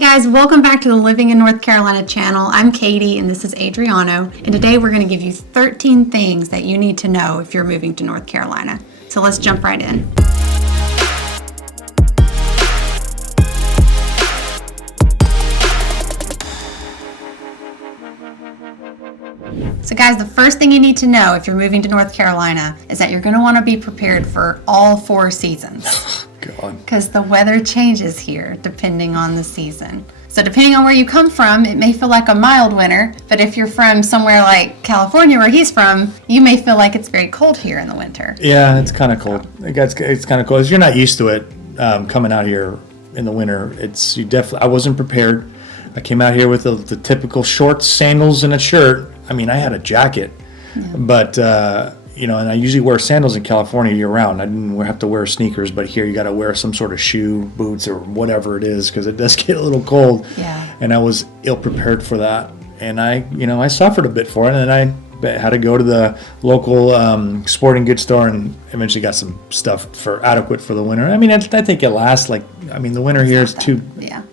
guys, welcome back to the Living in North Carolina channel. I'm Katie and this is Adriano, and today we're going to give you 13 things that you need to know if you're moving to North Carolina. So let's jump right in. So guys, the first thing you need to know if you're moving to North Carolina is that you're going to want to be prepared for all 4 seasons. Because the weather changes here depending on the season. So depending on where you come from, it may feel like a mild winter, but if you're from somewhere like California where he's from, you may feel like it's very cold here in the winter. Yeah, it's kind of cold. It's kind of cold. If you're not used to it, coming out here in the winter, I wasn't prepared. I came out here with the typical shorts, sandals, and a shirt. I mean, I had a jacket, but and I usually wear sandals in California year round. I didn't have to wear sneakers, but here you got to wear some sort of shoe, boots, or whatever it is because it does get a little cold. Yeah. And I was ill prepared for that, and I suffered a bit for it, and then I had to go to the local sporting goods store and eventually got some stuff adequate for the winter. I mean, I think it lasts the winter here is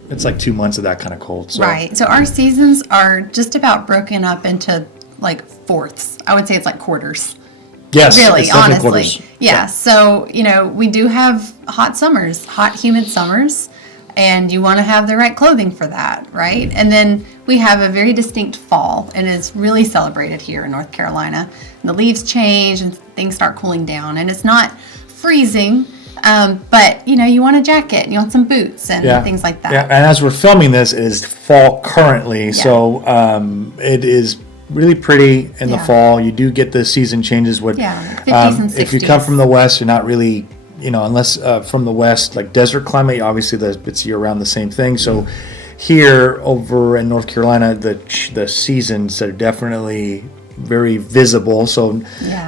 it's like 2 months of that kind of cold. So. Right. So our seasons are just about broken up into like fourths. I would say it's like quarters. Yes, really, honestly. Quarters. Yeah. So, we do have hot summers, hot, humid summers, and you want to have the right clothing for that, right? And then we have a very distinct fall, and it's really celebrated here in North Carolina. And the leaves change and things start cooling down, and it's not freezing, but, you want a jacket, you want some boots and things like that. Yeah, and as we're filming this, it is fall currently, so it is really pretty in the fall. You do get the season changes. 50s and 60s. If you come from the west, you're not really, unless from the west, like desert climate, obviously it's year-round the same thing. So here over in North Carolina, the seasons are definitely very visible. So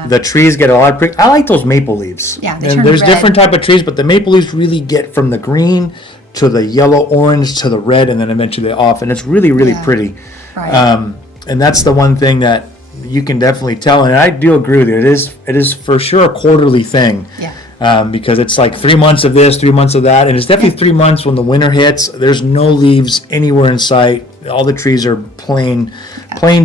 the trees get a lot of, I like those maple leaves. Yeah, and there's different type of trees, but the maple leaves really get from the green to the yellow, orange to the red, and then eventually off. And it's really, really pretty. Right. And that's the one thing that you can definitely tell. And I do agree with you. It is for sure a quarterly thing. Yeah. Because it's like 3 months of this, 3 months of that. And it's definitely 3 months when the winter hits. There's no leaves anywhere in sight. All the trees are plain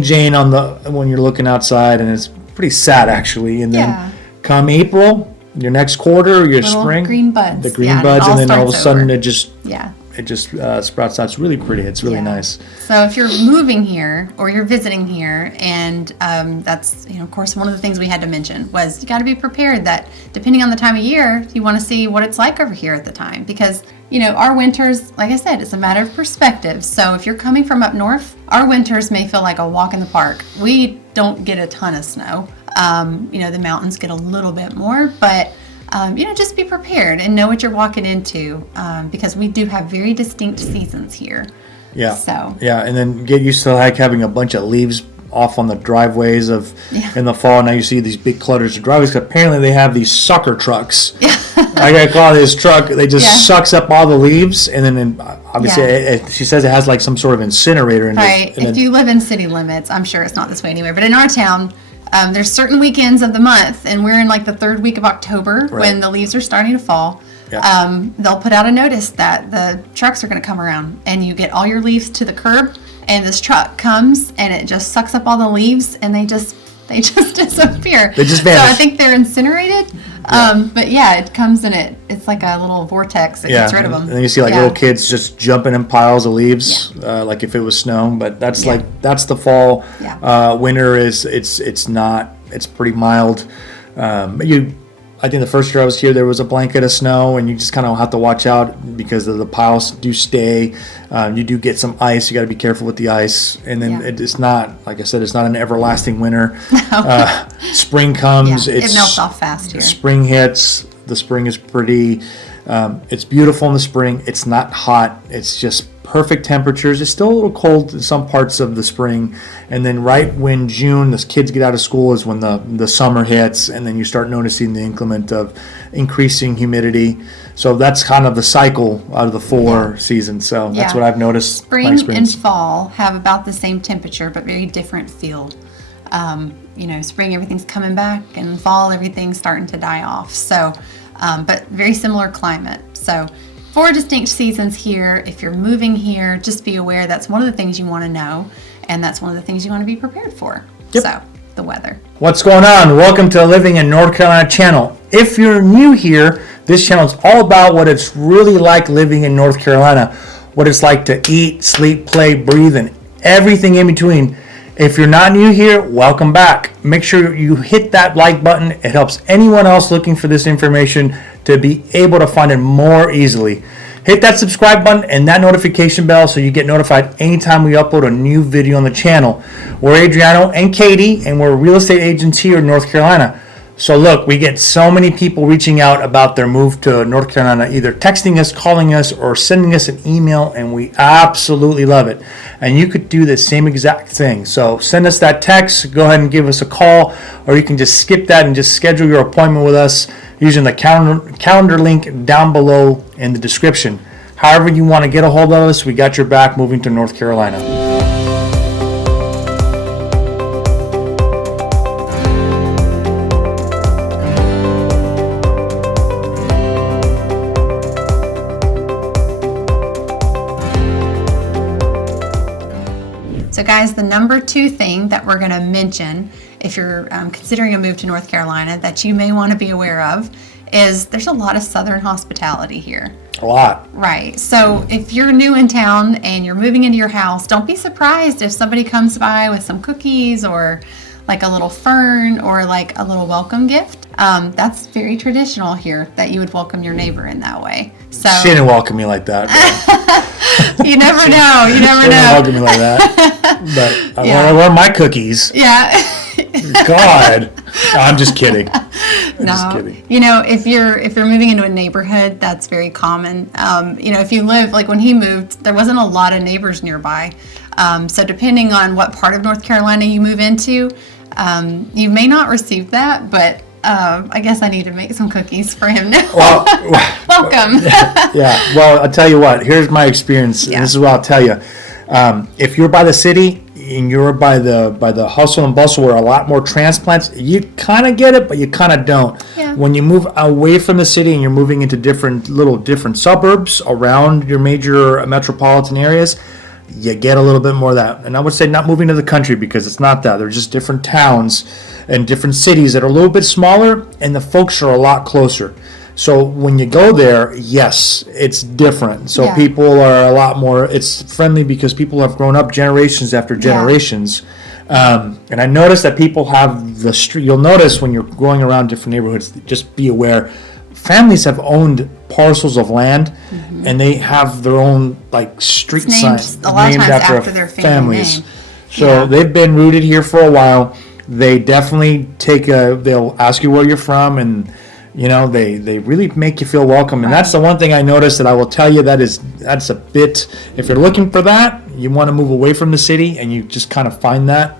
Jane when you're looking outside. And it's pretty sad, actually. And then come April, your next quarter, your little spring. green buds. The green buds. And then all of a sudden it just... Yeah. It just sprouts out. It's really pretty. It's really nice. So if you're moving here or you're visiting here, and that's, of course, one of the things we had to mention was you got to be prepared that depending on the time of year, you want to see what it's like over here at the time. Because, our winters, like I said, it's a matter of perspective. So if you're coming from up north, our winters may feel like a walk in the park. We don't get a ton of snow. The mountains get a little bit more, but... just be prepared and know what you're walking into because we do have very distinct seasons here. Yeah. So. Yeah, and then get used to having a bunch of leaves off on the driveways in the fall. Now you see these big clutters of driveways. Apparently they have these sucker trucks. Yeah. I gotta call this truck. They just sucks up all the leaves, and then obviously she says it has like some sort of incinerator in it. Right. If you live in city limits, I'm sure it's not this way anywhere, but in our town. There's certain weekends of the month, and we're in like the 3rd week of October when the leaves are starting to fall. Yeah. They'll put out a notice that the trucks are going to come around, and you get all your leaves to the curb, and this truck comes and it just sucks up all the leaves, and they just disappear. They just vanish. So I think they're incinerated. But it comes in it's like a little vortex that gets rid of them. And then you see little kids just jumping in piles of leaves, like if it was snow. But that's that's the fall. Yeah. Winter it's pretty mild. I think the first year I was here, there was a blanket of snow, and you just kind of have to watch out because the piles do stay. You do get some ice. You got to be careful with the ice. And then it's not, like I said, it's not an everlasting winter. No. Spring comes. It melts off fast here. Spring hits. The spring is pretty. It's beautiful in the spring. It's not hot. It's just perfect temperatures. It's still a little cold in some parts of the spring. And then right when June, the kids get out of school is when the summer hits, and then you start noticing the increment of increasing humidity. So that's kind of the cycle out of the 4 seasons. So that's what I've noticed. Spring and fall have about the same temperature, but very different feel. Spring, everything's coming back, and fall, everything's starting to die off. So, but very similar climate. So 4 distinct seasons here. If you're moving here, just be aware that's one of the things you want to know, and that's one of the things you want to be prepared for. Yep. So, the weather. What's going on? Welcome to Living in North Carolina channel. If you're new here, this channel is all about what it's really like living in North Carolina, what it's like to eat, sleep, play, breathe, and everything in between. If you're not new here, welcome back. Make sure you hit that like button. It helps anyone else looking for this information to be able to find it more easily. Hit that subscribe button and that notification bell so you get notified anytime we upload a new video on the channel. We're Adriano and Katie, and we're real estate agents here in North Carolina. So look, we get so many people reaching out about their move to North Carolina, either texting us, calling us, or sending us an email, and we absolutely love it. And you could do the same exact thing. So send us that text, go ahead and give us a call, or you can just skip that and just schedule your appointment with us using the calendar link down below in the description. However you want to get a hold of us, we got your back moving to North Carolina. So guys, the number 2 thing that we're going to mention if you're considering a move to North Carolina that you may want to be aware of is there's a lot of Southern hospitality here. A lot. Right. So if you're new in town and you're moving into your house, don't be surprised if somebody comes by with some cookies or like a little fern or like a little welcome gift. That's very traditional here, that you would welcome your neighbor in that way. So She didn't welcome me like that. you never know. You never She didn't know. welcome me like that. But I Yeah. want my cookies. Yeah. God. I'm just kidding. No, kidding. you know, if you're moving into a neighborhood, that's very common. You know, if you live, like when he moved, there wasn't a lot of neighbors nearby. So depending on what part of North Carolina you move into, you may not receive that, but I guess I need to make some cookies for him now. Well, Welcome. yeah. Well, I'll tell you what. Here's my experience. Yeah. And this is what I'll tell you. If you're by the city and you're by the hustle and bustle where a lot more transplants, you kind of get it, but you kind of don't. Yeah. When you move away from the city and you're moving into different suburbs around your major metropolitan areas, you get a little bit more of that. And I would say not moving to the country, because it's not that. They're just different towns and different cities that are a little bit smaller, and the folks are a lot closer. So when you go there, yes, it's different. So Yeah. people are a lot more, it's friendly because people have grown up generations after generations. And I noticed that people have the street. You'll notice when you're going around different neighborhoods, just be aware, families have owned parcels of land, and they have their own like street It's signs named a lot of named times after their family name. So Yeah. they've been rooted here for a while. They definitely they'll ask you where you're from, and you know, they really make you feel welcome. And that's the one thing I noticed that I will tell you that's a bit, if you're looking for that, you want to move away from the city and you just kind of find that.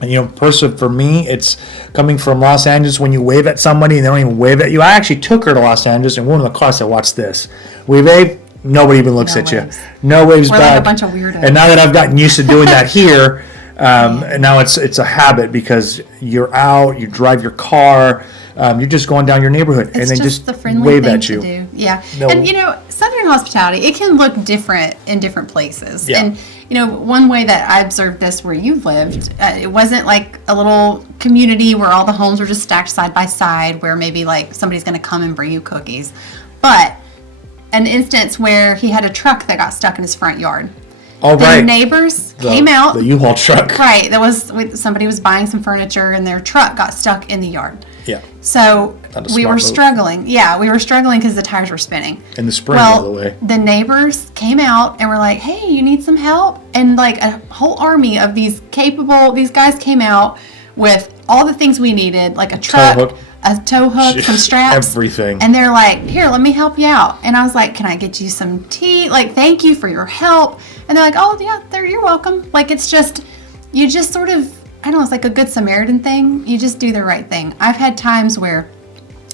And, you know, for me, it's coming from Los Angeles. When you wave at somebody and they don't even wave at you. I actually took her to Los Angeles and we're in the car. I said, watch this. We wave, nobody even looks No at waves. you. No waves We're back. like a bunch of weirdos. And now that I've gotten used to doing that here, and now it's a habit because you're out, you drive your car, you're just going down your neighborhood, and It's they just just the friendly wave thing at to you. do. Yeah. No. And you know, Southern hospitality, it can look different in different places. Yeah. And you know, one way that I observed this where you've lived, it wasn't like a little community where all the homes were just stacked side by side, where maybe like somebody's going to come and bring you cookies, but an instance where he had a truck that got stuck in his front yard. All The right. neighbors came out. The U-Haul truck. Right. Somebody was buying some furniture and their truck got stuck in the yard. Yeah. So Not a we smart were move. struggling. Yeah, we were struggling because the tires were spinning. In the spring, Well, by the way. the neighbors came out and were like, "Hey, you need some help?" And like a whole army of these guys came out with all the things we needed, like a truck, hook. a tow hook, some straps, Everything. And they're like, "Here, let me help you out." And I was like, "Can I get you some tea? Like, thank you for your help." And they're like, "Oh yeah, you're welcome." Like, it's just, you just sort of, I don't know, it's like a good Samaritan thing. You just do the right thing. I've had times where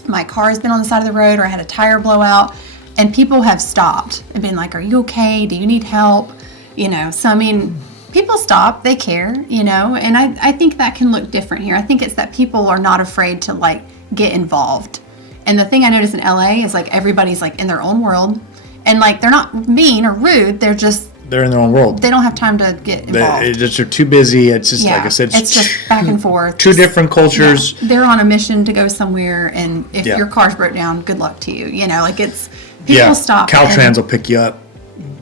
my car has been on the side of the road or I had a tire blow out and people have stopped and been like, "Are you okay? Do you need help?" You know, so I mean, people stop, they care, you know, and I think that can look different here. I think it's that people are not afraid to like get involved. And the thing I noticed in LA is like everybody's like in their own world And like, they're not mean or rude. They're in their own world. They don't have time to get involved. They're too busy. It's just, like I said, it's just back and forth. Two different cultures. Yeah. They're on a mission to go somewhere, and if your car's broke down, good luck to you. You know, like, it's, people stop. Caltrans will pick you up.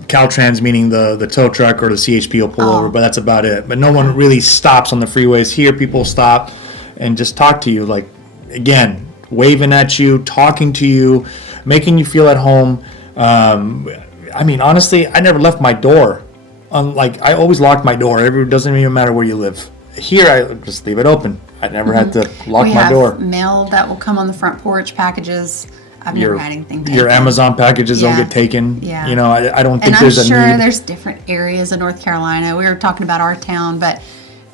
Caltrans meaning the tow truck or the CHP will pull over, but that's about it. But no one really stops on the freeways. Here, people stop and just talk to you, like, again, waving at you, talking to you, making you feel at home. I mean, honestly, I never left my door. I always locked my door. It doesn't even matter where you live. Here, I just leave it open. I never had to lock my door. Mail that will come on the front porch, packages. I've never had anything taken. Your Amazon packages don't get taken. Yeah. You know, I don't think there's a need. And I'm sure there's different areas of North Carolina. We were talking about our town, but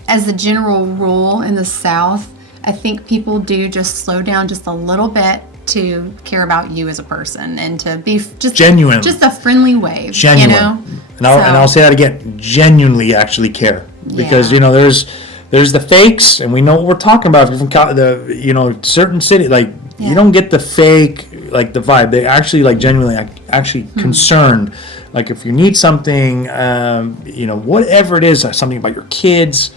as a general rule in the South, I think people do just slow down just a little bit to care about you as a person and to be just genuine, just a friendly wave. Genuine. You know? And I'll say that again, genuinely actually care, because you know there's the fakes, and we know what we're talking about from certain city, like you don't get the fake, like the vibe. They actually like genuinely concerned, like if you need something, whatever it is, something about your kids,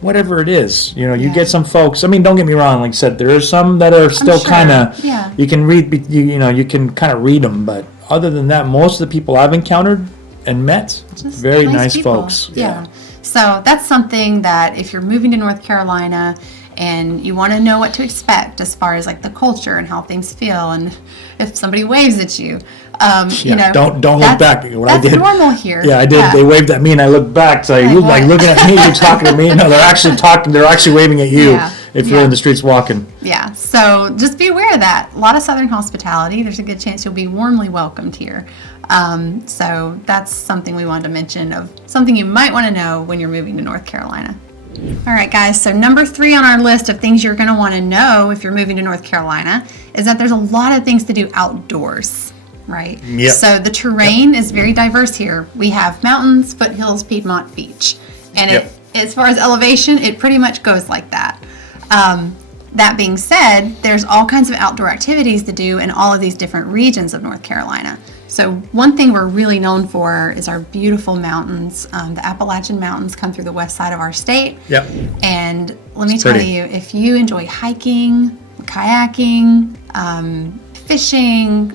whatever it is, you get some folks. I mean, don't get me wrong. Like I said, there are some that are still kind of, you can read, you can kind of read them. But other than that, most of the people I've encountered and met, just very nice people. folks. Yeah. So that's something that if you're moving to North Carolina and you want to know what to expect as far as like the culture and how things feel, and if somebody waves at you, don't look back. What I did, normal here. Yeah, I did. Yeah. They waved at me, and I looked back. So you like looking at me, you're talking to me. No, they're actually talking. They're actually waving at you if you're in the streets walking. Yeah. So just be aware of that. A lot of Southern hospitality. There's a good chance you'll be warmly welcomed here. So that's something we wanted to mention, of something you might want to know when you're moving to North Carolina. All right, guys, so number 3 on our list of things you're going to want to know if you're moving to North Carolina is that there's a lot of things to do outdoors, right? Yep. So the terrain is very diverse here. We have mountains, foothills, Piedmont, beach. And as far as elevation, it pretty much goes like that. That being said, there's all kinds of outdoor activities to do in all of these different regions of North Carolina. So one thing we're really known for is our beautiful mountains. The Appalachian Mountains come through the west side of our state. Yep. And let me tell you, if you enjoy hiking, kayaking, fishing,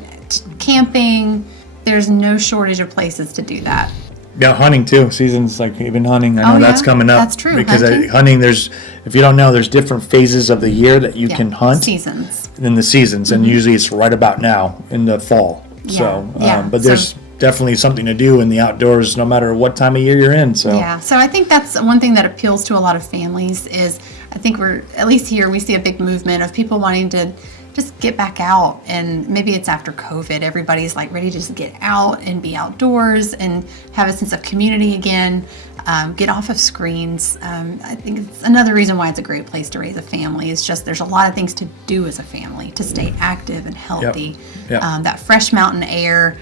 camping, there's no shortage of places to do that. Yeah, hunting too. Seasons, like even hunting. I know that's coming up. That's true. Because hunting, if you don't know, there's different phases of the year that you can hunt. Seasons. In the seasons, and usually it's right about now in the fall. But there's definitely something to do in the outdoors, no matter what time of year you're in. So I think that's one thing that appeals to a lot of families. Is I think at least here we see a big movement of people wanting to just get back out, and maybe it's after COVID, everybody's like ready to just get out and be outdoors and have a sense of community again, get off of screens. I think it's another reason why it's a great place to raise a family. Is just there's a lot of things to do as a family to stay active and healthy. Yep. That fresh mountain air.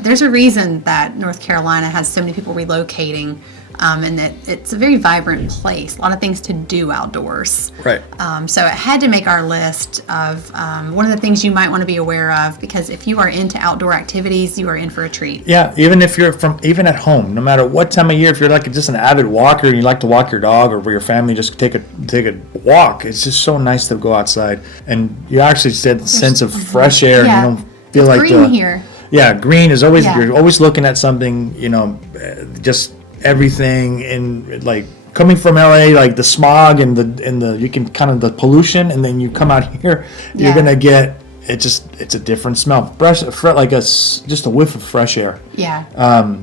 There's a reason that North Carolina has so many people relocating, and that it's a very vibrant place. A lot of things to do outdoors. Right. So it had to make our list of one of the things you might want to be aware of, because if you are into outdoor activities, you are in for a treat. Yeah, even if you're even at home, no matter what time of year, if you're like just an avid walker and you like to walk your dog, or where your family just take a walk, it's just so nice to go outside, and you actually said the sense of fresh air. Yeah. You don't feel it's like green here. Yeah, green is always you're always looking at something. Just everything in like coming from LA, like the smog and the you can kind of the pollution, and then you come out here, you're gonna get it's a different smell, fresh, like just a whiff of fresh air. Yeah.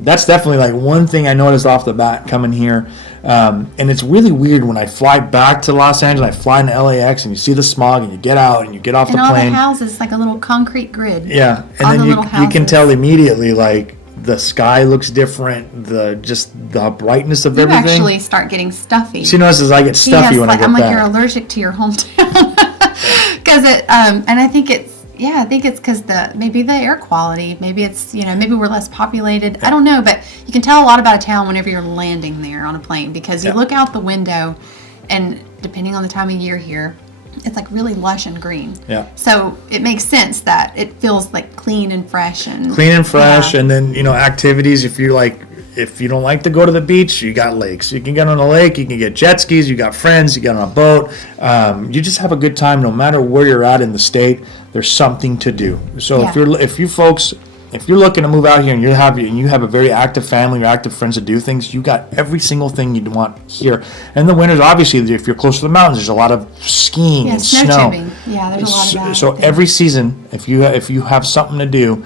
That's definitely like one thing I noticed off the bat coming here, and it's really weird when I fly back to Los Angeles. I fly into LAX and you see the smog, and you get out and you get off the plane. And all the houses, like a little concrete grid. Yeah, and then you can tell immediately, like, the sky looks different, the brightness of everything. You actually start getting stuffy. She notices I get stuffy when I get back. I'm like, you're allergic to your hometown. Because and I think it's because maybe the air quality, maybe it's, maybe we're less populated. I don't know, but you can tell a lot about a town whenever you're landing there on a plane, because you look out the window, and depending on the time of year here, it's like really lush and green. Yeah. So it makes sense that it feels like clean and fresh. And then, activities, if you don't like to go to the beach, you got lakes. You can get on a lake, you can get jet skis, you got friends, you get on a boat. You just have a good time no matter where you're at in the state. There's something to do. So if you're looking to move out here and you have a very active family or active friends to do things, you got every single thing you'd want here. And the winters, obviously, if you're close to the mountains, there's a lot of skiing and snow. Tubing. Yeah, there's a lot of that. So every season, if you have something to do,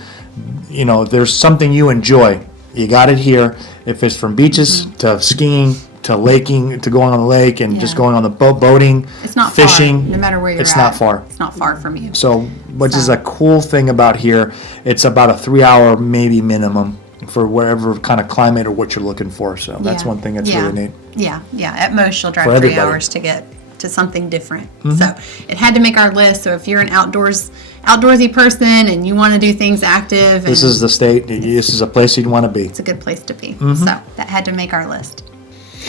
there's something you enjoy. You got it here. If it's from beaches to skiing to laking, to going on the lake and just going on the boating, it's not fishing. Far, no matter where you're at. It's not far. It's not far from you. So, which is a cool thing about here. It's about a 3-hour maybe minimum for whatever kind of climate or what you're looking for. So that's one thing that's really neat. Yeah. At most you'll drive 3 hours to get to something different. So it had to make our list. So if you're an outdoorsy person and you want to do things active, this is the state. This is a place you'd want to be. It's a good place to be. So that had to make our list.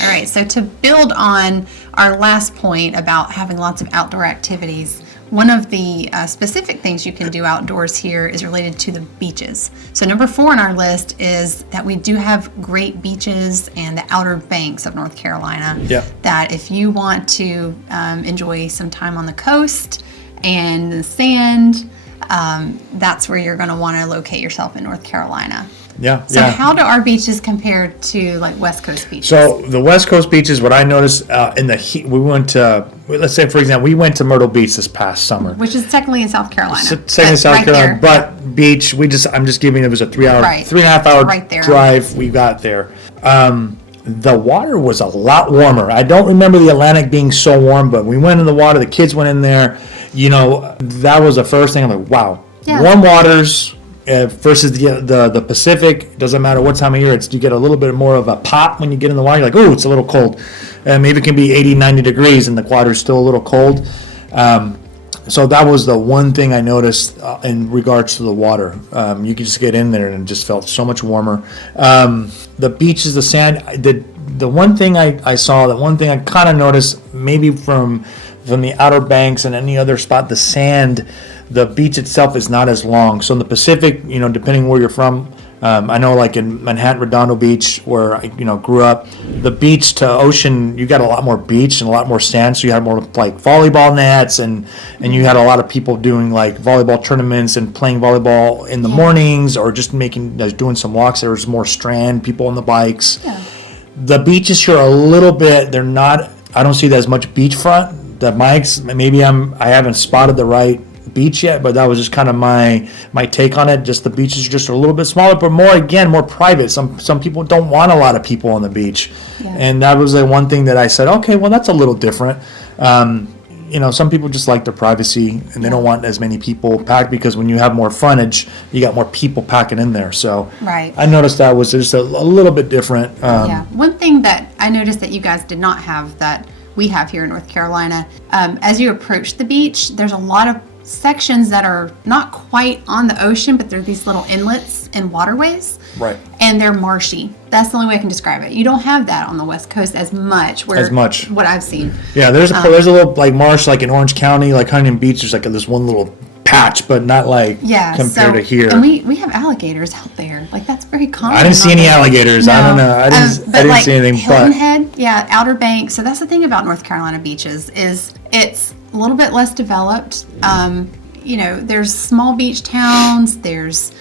All right. So to build on our last point about having lots of outdoor activities, one of the specific things you can do outdoors here is related to the beaches. So number 4 on our list is that we do have great beaches and the Outer Banks of North Carolina. Yeah. That if you want to enjoy some time on the coast and the sand, that's where you're going to want to locate yourself in North Carolina. Yeah. So how do our beaches compare to like West Coast beaches? So the West Coast beaches, what I noticed in the heat, we went to, let's say for example, we went to Myrtle Beach this past summer, which is technically in South Carolina. Technically South Carolina, but beach. I'm just giving it was a 3.5 hour drive. We got there. The water was a lot warmer. I don't remember the Atlantic being so warm, but we went in the water. The kids went in there. That was the first thing. I'm like, wow, warm waters. Versus the Pacific, doesn't matter what time of year, you get a little bit more of a pop when you get in the water. You're like, oh, it's a little cold. Maybe it can be 80, 90 degrees and the water's still a little cold. So that was the one thing I noticed in regards to the water. You could just get in there and it just felt so much warmer. The beaches, the sand, the one thing I saw, the one thing I kind of noticed, maybe from the Outer Banks and any other spot, the sand, the beach itself is not as long. So in the Pacific, depending where you're from, I know like in Manhattan, Redondo Beach, where I grew up, the beach to ocean, you got a lot more beach and a lot more sand. So you had more like volleyball nets and you had a lot of people doing like volleyball tournaments and playing volleyball in the mornings or just doing some walks. There was more strand, people on the bikes. Yeah. The beaches here are a little bit, I don't see that as much beachfront. The bikes, maybe I haven't spotted the right beach yet, but that was just kind of my take on it. Just the beaches are just a little bit smaller, but more private. Some people don't want a lot of people on the beach, and that was the one thing that I said, okay, well that's a little different. Some people just like their privacy and they don't want as many people packed, because when you have more frontage, you got more people packing in there. So I noticed that was just a little bit different. One thing that I noticed that you guys did not have that we have here in North Carolina, as you approach the beach, there's a lot of sections that are not quite on the ocean, but they're these little inlets and waterways. Right. And they're marshy. That's the only way I can describe it. You don't have that on the West Coast as much. What I've seen. Yeah, there's a little like marsh, like in Orange County, like Huntington Beach. There's like this one little patch, but not like compared to here. And we have alligators out there. Like that's very common. I didn't see any alligators. No. I don't know. I didn't see anything. Hilton Head, Outer Banks. So that's the thing about North Carolina beaches is it's a little bit less developed. There's small beach towns. There's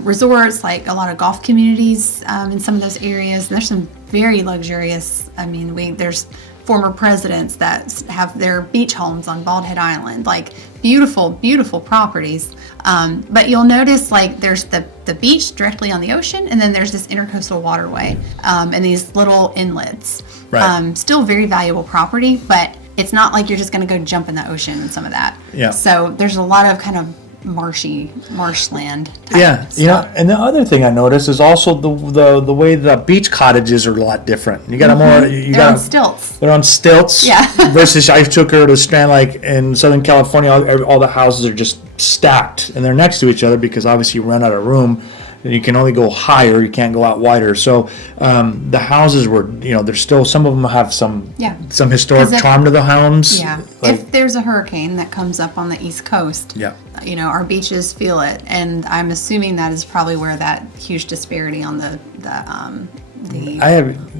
resorts, like a lot of golf communities in some of those areas. And there's some very luxurious. There's former presidents that have their beach homes on Bald Head Island, like beautiful, beautiful properties. But you'll notice like there's the beach directly on the ocean, and then there's this intercoastal waterway and these little inlets. Right. Still very valuable property, but it's not like you're just going to go jump in the ocean and some of that. Yeah. So there's a lot of kind of marshland. And the other thing I noticed is also the way the beach cottages are a lot different. You got They're on stilts. They're on stilts. Yeah. Versus I took her to Strand, like in Southern California, all the houses are just stacked and they're next to each other because obviously you run out of room. You can only go higher. You can't go out wider. So the houses were, there's still, some of them have some historic charm to the homes. Yeah. If there's a hurricane that comes up on the East Coast, our beaches feel it. And I'm assuming that is probably where that huge disparity on the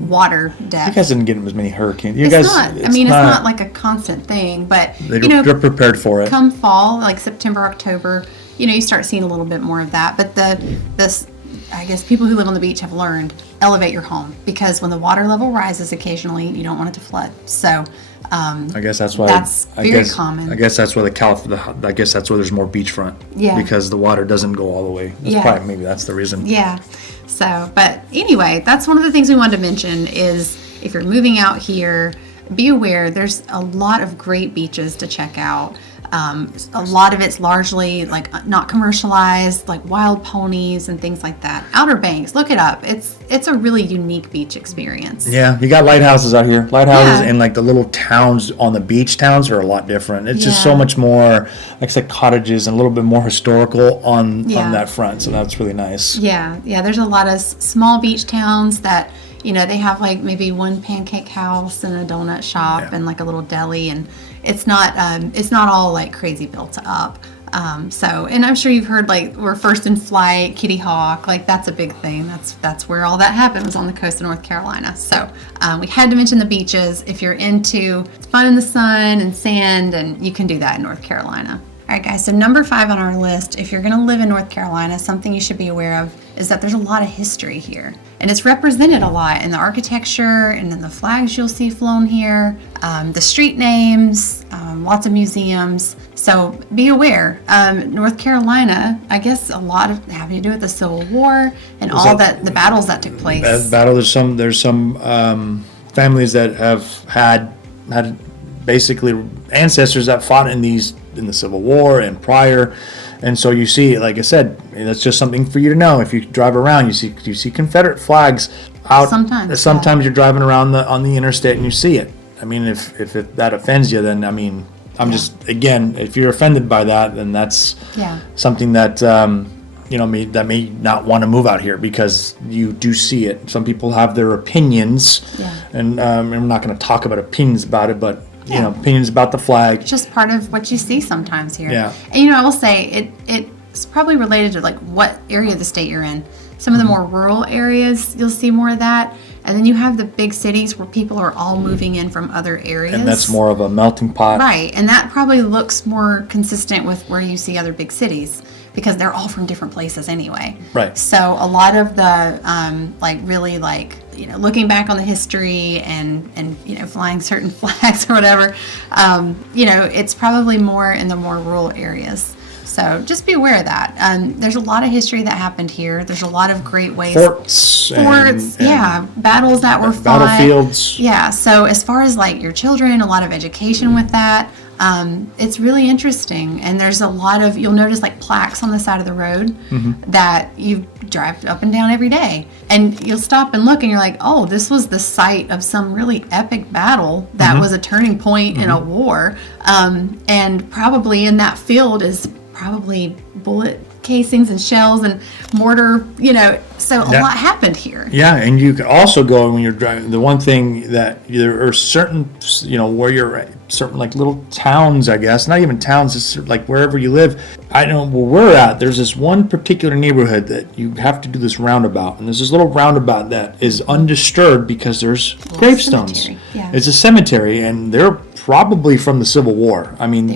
water depth. You guys didn't get as many hurricanes. It's not like a constant thing, but they're prepared for it. Come fall, like September, October, you start seeing a little bit more of that. But I guess people who live on the beach have learned, elevate your home, because when the water level rises occasionally, you don't want it to flood. So I guess that's why very common. I guess that's why I guess that's why there's more beachfront. Yeah. Because the water doesn't go all the way. Maybe that's the reason. Yeah. So, but anyway, that's one of the things we wanted to mention is if you're moving out here, be aware there's a lot of great beaches to check out. A lot of it's largely like not commercialized, like wild ponies and things like that. Outer Banks, look it up. It's a really unique beach experience. Yeah, you got lighthouses out here. Lighthouses and like the little towns on the beach towns are a lot different. It's just so much more, like I said, cottages and a little bit more historical on that front. So that's really nice. Yeah, there's a lot of small beach towns that, they have like maybe one pancake house and a donut shop and like a little deli, and it's not all like crazy built up. And I'm sure you've heard like we're first in flight, Kitty Hawk, like that's a big thing. That's where all that happened, was on the coast of North Carolina. So we had to mention the beaches. If you're into fun in the sun and sand, and you can do that in North Carolina. All right, guys, so number 5 on our list, if you're going to live in North Carolina, something you should be aware of is that there's a lot of history here. And it's represented a lot in the architecture and in the flags you'll see flown here, the street names, lots of museums. So be aware. North Carolina, I guess a lot of having to do with the Civil War and the battles that took place. There's some families that have had basically ancestors that fought in the Civil War and prior, and so you see, like I said, that's just something for you to know. If you drive around, you see Confederate flags out. Sometimes you're driving around on the interstate and you see it. I mean, if that offends you, then just, again, if you're offended by that, then that's something that that may not want to move out here, because you do see it. Some people have their opinions, and I'm not going to talk about opinions about it, but opinions about the flag. It's just part of what you see sometimes here. Yeah. And I will say it's probably related to like what area of the state you're in. Some of the more rural areas, you'll see more of that. And then you have the big cities where people are all moving in from other areas. And that's more of a melting pot. Right. And that probably looks more consistent with where you see other big cities, because they're all from different places anyway. Right. So a lot of the looking back on the history and flying certain flags or whatever, it's probably more in the more rural areas. So just be aware of that. There's a lot of history that happened here. There's a lot of great ways. Forts, battles that were fought. Battlefields. Yeah. So as far as like your children, a lot of education with that. It's really interesting, and there's a lot of, you'll notice like plaques on the side of the road that you drive up and down every day, and you'll stop and look and you're like, oh, this was the site of some really epic battle that was a turning point in a war, and probably in that field is probably bullet casings and shells and mortar, so a lot happened here. Yeah, and you can also go when you're driving. The one thing that there are certain, where you're at, certain like little towns, I guess, not even towns, it's like wherever you live. I know where we're at, there's this one particular neighborhood that you have to do this roundabout, and there's this little roundabout that is undisturbed because there's gravestones. Yeah. It's a cemetery, and they're probably from the Civil War. I mean,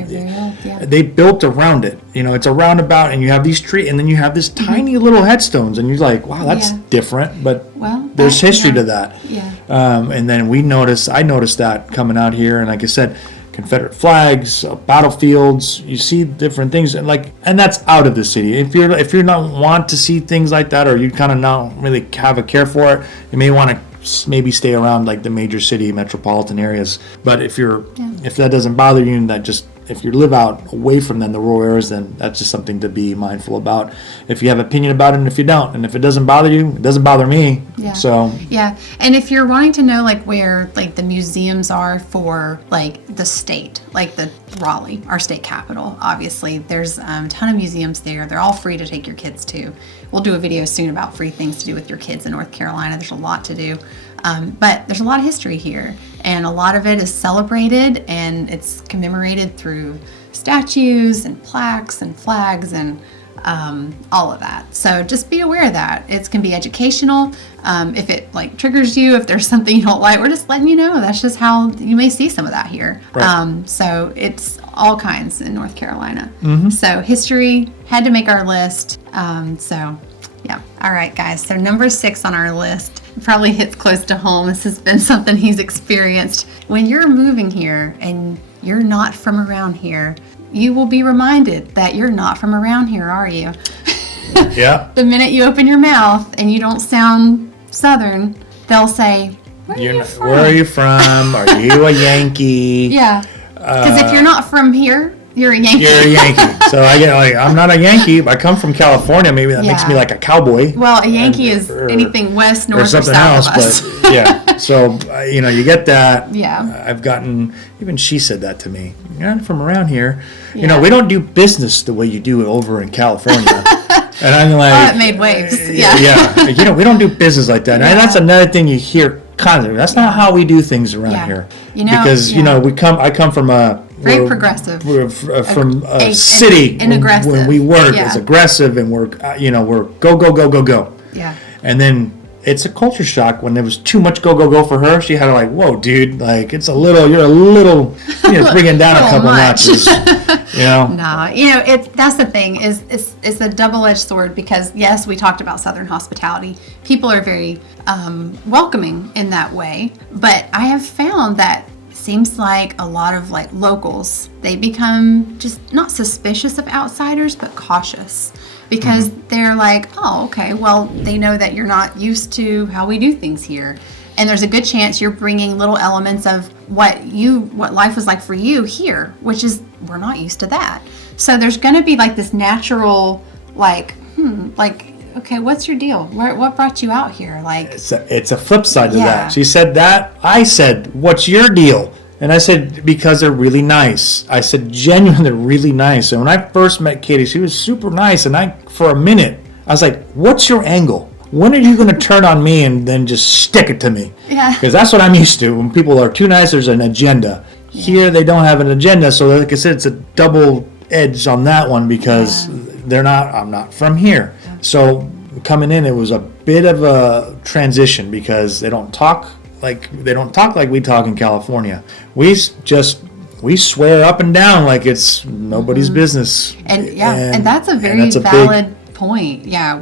they built around it. It's a roundabout, and you have these trees, and then you have this tiny little headstones, and you're like, wow, that's different, but there's history to that. Yeah. And then I noticed that coming out here, and like I said, Confederate flags, battlefields, you see different things, and that's out of the city. If you're not want to see things like that, or you kind of not really have a care for it, you may want to maybe stay around like the major city metropolitan areas. But if that doesn't bother you, and that just if you live out away from them, the rural areas, then that's just something to be mindful about. If you have opinion about it, and if you don't, and if it doesn't bother you, it doesn't bother me. Yeah. So yeah, and if you're wanting to know like where like the museums are for like the state, like the Raleigh, our state capital, obviously there's a ton of museums there. They're all free to take your kids to. We'll do a video soon about free things to do with your kids in North Carolina. There's a lot to do. But there's a lot of history here, and a lot of it is celebrated, and it's commemorated through statues and plaques and flags and all of that. So just be aware of that. It can be educational. If it like triggers you, if there's something you don't like, we're just letting you know. That's just how you may see some of that here. Right. So it's all kinds in North Carolina. So history had to make our list. Yeah. All right, guys. So number 6 on our list probably hits close to home. This has been something he's experienced. When you're moving here and you're not from around here, you will be reminded that you're not from around here, are you? Yeah. The minute you open your mouth and you don't sound Southern, they'll say, where are you from? Where are you from? Are you a Yankee? Yeah. Because if you're not from here, you're a Yankee. You're a Yankee. So I get like, I'm not a Yankee. I come from California. Maybe that makes me like a cowboy. Well, a Yankee is anything west, north, or something south else. of us. But yeah. So you get that. Yeah. I've gotten, even she said that to me. You're not from around here. Yeah. You know, we don't do business the way you do it over in California. And I'm like, oh, it made waves. Yeah. Yeah. You know, we don't do business like that. And that's another thing you hear constantly. That's not how we do things around here. You know, because I come from a very progressive. We're from a city and aggressive. When we work, it's aggressive, and we're go. Yeah. And then it's a culture shock when there was too much go for her. She had to like, whoa, dude, like you're a little, bringing down a couple notches. No, that's the thing is it's a double-edged sword because yes, we talked about Southern hospitality. People are very welcoming in that way, but I have found that seems like a lot of like locals, they become just not suspicious of outsiders, but cautious because they're like, oh, okay, well, they know that you're not used to how we do things here. And there's a good chance you're bringing little elements of what life was like for you here, which is, we're not used to that. So there's going to be like this natural, okay, what's your deal? What brought you out here? Like, it's a flip side to that. She said that. I said, what's your deal? And I said, because they're really nice. I said, genuinely, they're really nice. And when I first met Katie, she was super nice. And for a minute, I was like, what's your angle? When are you going to turn on me and then just stick it to me? Yeah. Because that's what I'm used to. When people are too nice, there's an agenda. Yeah. Here, they don't have an agenda. So like I said, it's a double edge on that one because I'm not from here. Yeah. So coming in, it was a bit of a transition because they don't talk like we talk in California. We swear up and down like it's nobody's business. And that's a very valid point. Yeah,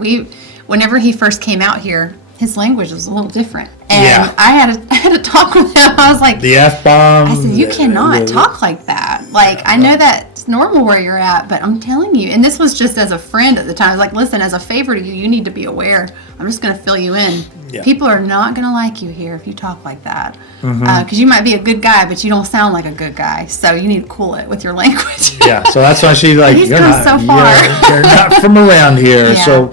whenever he first came out here, his language was a little different. And I had to talk with him. I was like, the F-bomb. I said, you cannot talk like that. Like, I know that's normal where you're at, but I'm telling you, and this was just as a friend at the time. I was like, listen, as a favor to you, you need to be aware. I'm just going to fill you in. Yeah. People are not going to like you here if you talk like that. Because you might be a good guy, but you don't sound like a good guy. So you need to cool it with your language. Yeah, so that's why she's like, you're not from around here. Yeah. So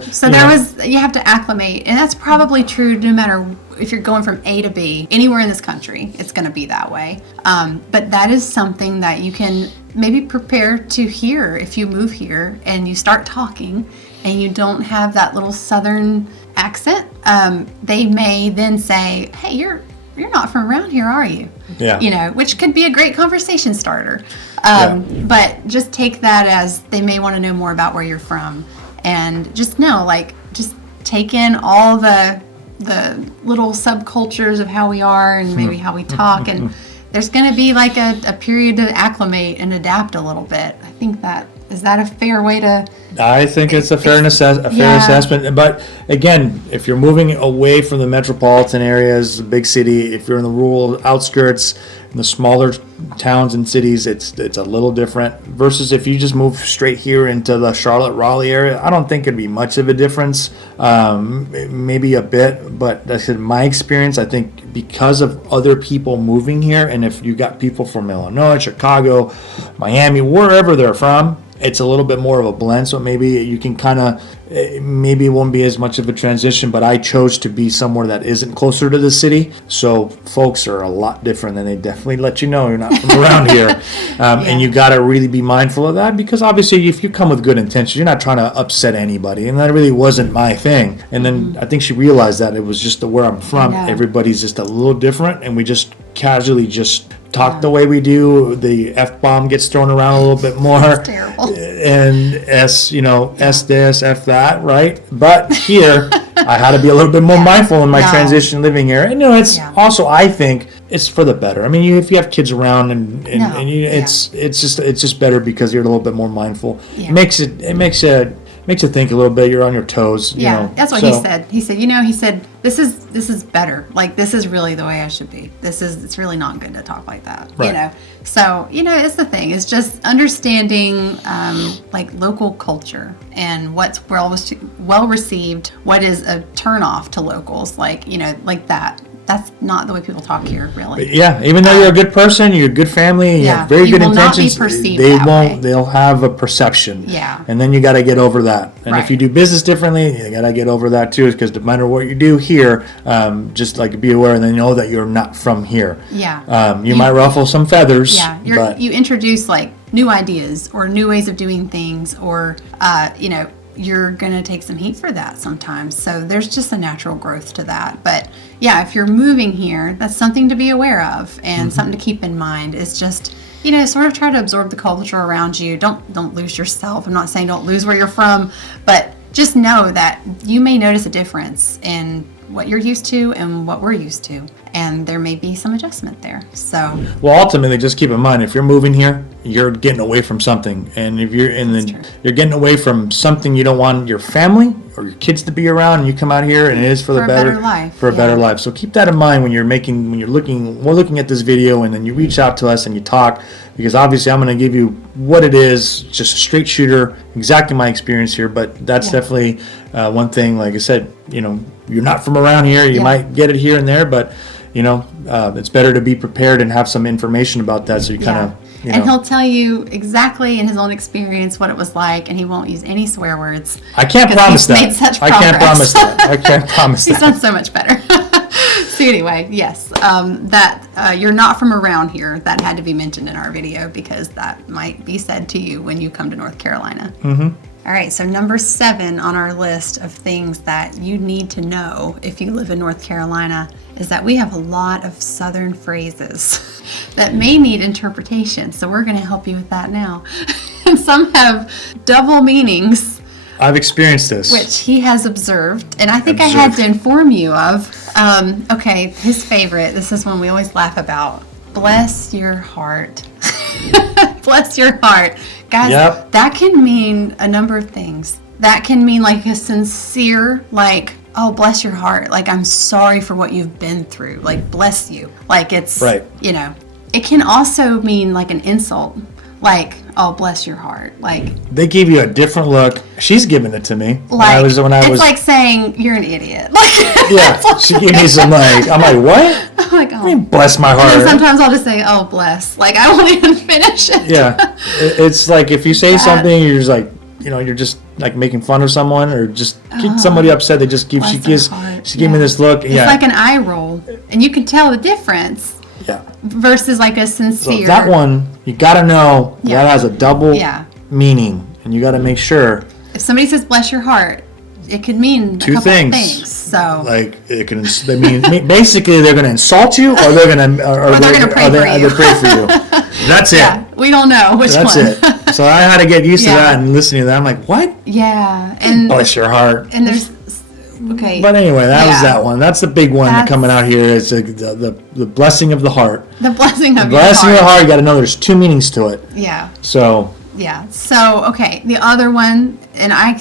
you have to acclimate. And that's probably true no matter if you're going from A to B, anywhere in this country, it's going to be that way. But that is something that you can maybe prepare to hear if you move here and you start talking and you don't have that little Southern accent. They may then say, hey, you're not from around here, are you? Yeah. Which could be a great conversation starter. But just take that as they may want to know more about where you're from. And just know, just take in all the little subcultures of how we are and maybe how we talk. And there's going to be like a period to acclimate and adapt a little bit. I think is that a fair way to... I think it's a fair assessment. But again, if you're moving away from the metropolitan areas, the big city, if you're in the rural outskirts, in the smaller towns and cities, it's a little different versus if you just move straight here into the Charlotte Raleigh area. I don't think it'd be much of a difference, maybe a bit, but that's in my experience. I think because of other people moving here, and if you got people from Illinois, Chicago, Miami, wherever they're from, it's a little bit more of a blend, so maybe you can kind of, maybe it won't be as much of a transition, but I chose to be somewhere that isn't closer to the city, so folks are a lot different, and they definitely let you know you're not from around here, and you got to really be mindful of that, because obviously if you come with good intentions, you're not trying to upset anybody, and that really wasn't my thing. And then I think she realized that it was just where I'm from, everybody's just a little different, and we just casually just talk the way we do. The F-bomb gets thrown around a little bit more. It's terrible. And S this, F that, right? But here, I had to be a little bit more mindful in my transition living here. And it's also, I think, it's for the better. I mean, if you have kids around and it's just better because you're a little bit more mindful. Yeah. It makes you think a little bit. You're on your toes. You know, that's what he said. He said, this is better. Like, this is really the way I should be. It's really not good to talk like that. Right. You know, so it's the thing. It's just understanding like local culture and what's well received. What is a turnoff to locals? Like like that. That's not the way people talk here, really. Yeah, even though you're a good person, you're a good family, you have very good intentions, they'll have a perception. Yeah. And then you got to get over that. And if you do business differently, you got to get over that too, because no matter what you do here, just like be aware and then know that you're not from here. Yeah. You might ruffle some feathers. Yeah. But you introduce like new ideas or new ways of doing things, or you're going to take some heat for that sometimes. So there's just a natural growth to that. But yeah, if you're moving here, that's something to be aware of and something to keep in mind. Is just, sort of try to absorb the culture around you. Don't lose yourself. I'm not saying don't lose where you're from, but just know that you may notice a difference in what you're used to and what we're used to. And there may be some adjustment there. So, well, ultimately, just keep in mind, if you're moving here, you're getting away from something, and if you're you're getting away from something you don't want your family or your kids to be around, and you come out here, and it is for a better life. So keep that in mind when we're looking at this video, and then you reach out to us and you talk, because obviously I'm going to give you what it is, just a straight shooter, exactly my experience here. But that's definitely one thing. Like I said, you're not from around here. You might get it here and there, but it's better to be prepared and have some information about that, so you kind of. And he'll tell you exactly in his own experience what it was like, and he won't use any swear words. I can't promise that. Made such I can't promise that. I can't promise that. He's done so much better. So anyway, yes, that you're not from around here. That had to be mentioned in our video because that might be said to you when you come to North Carolina. Mm-hmm. All right, so number 7 on our list of things that you need to know if you live in North Carolina is that we have a lot of Southern phrases that may need interpretation. So we're going to help you with that now. And some have double meanings. I've experienced this. Which he has observed. And I think I had to inform you of. Okay, his favorite. This is one we always laugh about. Bless your heart. Bless your heart. Guys, that can mean a number of things. That can mean like a sincere, like, oh, bless your heart. Like, I'm sorry for what you've been through. Like, bless you. Like, it's, it can also mean like an insult. Like, oh, bless your heart. Like, they give you a different look. She's giving it to me. Like, it's like saying you're an idiot. Like, she gave me some I'm like, what? I'm like, oh. I mean, bless my heart. And sometimes I'll just say, oh, bless. Like, I won't even finish it. Yeah. It's like if you say something, you're just like, you're just like making fun of someone or just get somebody upset. They just she gave me this look. It's like an eye roll. And you can tell the difference. Yeah. Versus like a sincere. So that one, you got to know that has a double meaning, and you got to make sure. If somebody says "bless your heart," it could mean two a couple things. Of things. So like it can. They mean basically they're going to insult you, or they're going to, or they're going to pray for you. That's it. Yeah, we don't know which one. That's it. So I had to get used to that and listening to that. I'm like, what? Yeah, and bless your heart. And there's. Okay. But anyway, that was that one. That's the big one coming out here. Is the blessing of the heart. The blessing of the heart. You got to know there's two meanings to it. Yeah. So. Yeah. So okay, the other one, and I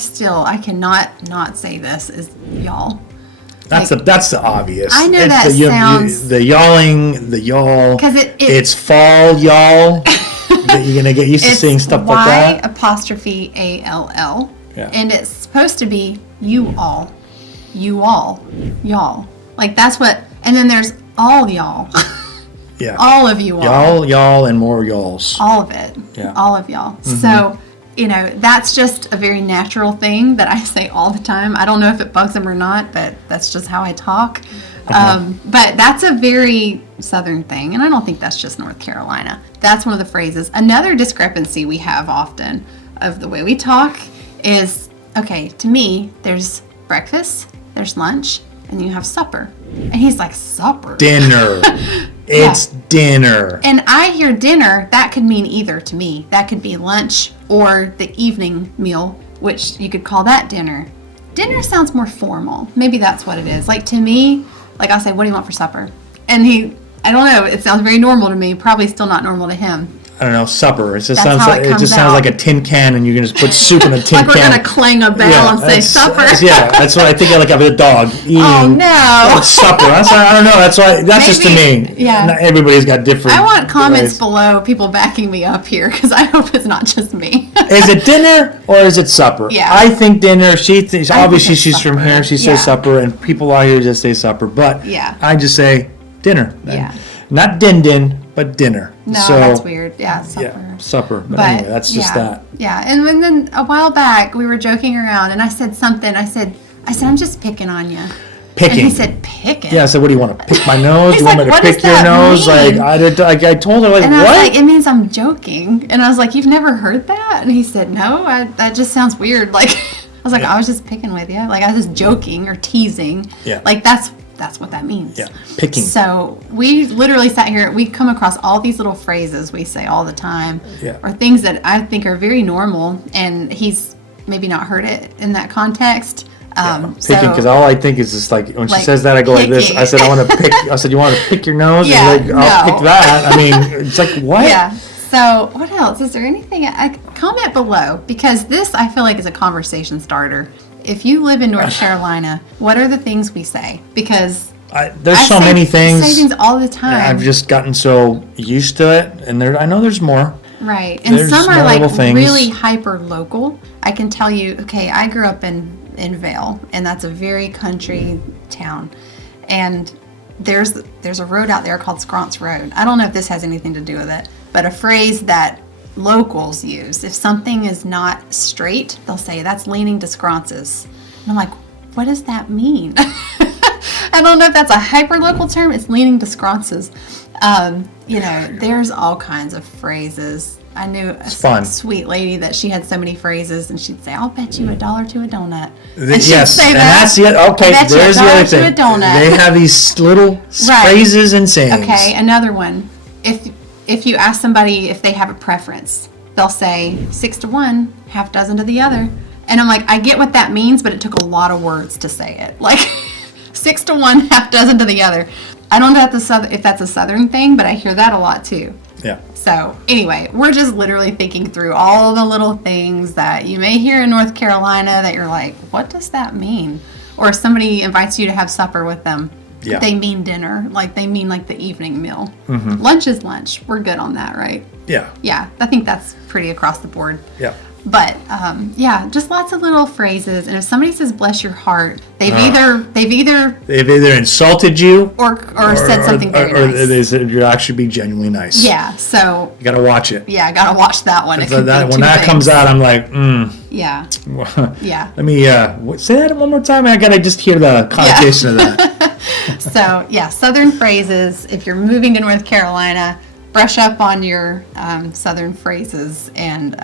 cannot not say this is y'all. That's the obvious. I know it's that sounds... the yawling, the y'all. Because it's fall, y'all. You're going to get used to seeing stuff like that. Y''ALL. Yeah. And it's supposed to be you all. You all. Y'all. Like, that's what... And then there's all y'all. Yeah. All of you all. Y'all, and more y'alls. All of it. Yeah. All of y'all. Mm-hmm. So, that's just a very natural thing that I say all the time. I don't know if it bugs them or not, but that's just how I talk. But that's a very Southern thing, and I don't think that's just North Carolina. That's one of the phrases. Another discrepancy we have often of the way we talk is, okay, to me, there's breakfast, there's lunch, and you have supper. And he's like, supper? Dinner. It's dinner. And I hear dinner, that could mean either to me. That could be lunch or the evening meal, which you could call that dinner. Dinner sounds more formal. Maybe that's what it is. Like, to me, like, I'll say, what do you want for supper? And I don't know, it sounds very normal to me, probably still not normal to him. I don't know, supper. It just sounds like a tin can, and you can just put soup in a tin can. Like we're gonna clang a bell and say supper. Yeah, that's what I think of, like a dog eating. Oh no, supper. I don't know. That's Maybe, just to me. Yeah, not everybody's got different. I want comments below, people backing me up here, because I hope it's not just me. Is it dinner or is it supper? Yeah, I think dinner. She thinks obviously she's from here. She says supper, and people out here just say supper. But I just say dinner. Yeah, not din, but dinner. No, that's weird. Yeah, supper. Yeah, supper. But anyway, that's just that. Yeah, and then a while back we were joking around, and I said something. I said I'm just picking on you. Picking. And he said, picking? Yeah, I said, what do you want to pick my nose? You want me to what pick your nose? Mean? I told her, and I what? was like, it means I'm joking. And I was like, you've never heard that? And he said, no, that just sounds weird. Like, I was like, I was just picking with you. Like, I was just joking or teasing. Yeah. Like, that's what that means. Yeah, picking. So we literally sat here, we come across all these little phrases we say all the time, or things that I think are very normal, and he's maybe not heard it in that context. Picking, because all I think is just like, when she says that, I go like this. I said, I want to pick. I said, you want to pick your nose? Yeah, and I'll pick that. I mean, it's like, what? Yeah. So what else? Is there anything? Comment below, because this, I feel like, is a conversation starter. If you live in North Carolina, what are the things we say? Because there's so many things. I say things all the time. I've just gotten so used to it, and I know there's more. Right, and there's some are like things. really hyper local. I can tell you, okay, I grew up in Vail, and that's a very country town, and there's a road out there called Scronce Road. I don't know if this has anything to do with it, but a phrase that locals use, if something is not straight, they'll say that's leaning to Scronces. And I'm like, what does that mean? I don't know if that's a hyper local term. It's leaning to Scronces. There's all kinds of phrases. I knew a sweet lady that she had so many phrases, and she'd say, I'll bet you $1 to a donut. And yes, say and that. that's it. Okay, there's the other thing. They have these little phrases and sayings. Okay, another one. If you ask somebody if they have a preference, they'll say 6 to 1, half dozen to the other. And I'm like, I get what that means, but it took a lot of words to say it. Like 6 to 1, half dozen to the other. I don't know if that's a Southern thing, but I hear that a lot too. Yeah. So anyway, we're just literally thinking through all the little things that you may hear in North Carolina that you're like, what does that mean? Or if somebody invites you to have supper with them, they mean dinner, like they mean like the evening meal. Mm-hmm. Lunch is lunch. We're good on that, right? Yeah. Yeah, I think that's pretty across the board. Yeah. But just lots of little phrases. And if somebody says "bless your heart," they've either insulted you or said something very nice. Or they said you'd actually be genuinely nice. Yeah. So you gotta watch it. Yeah, I gotta watch that one. When that comes out, I'm like, Yeah. Yeah. Let me say that one more time. I gotta just hear the connotation of that. So Southern phrases. If you're moving to North Carolina, brush up on your Southern phrases and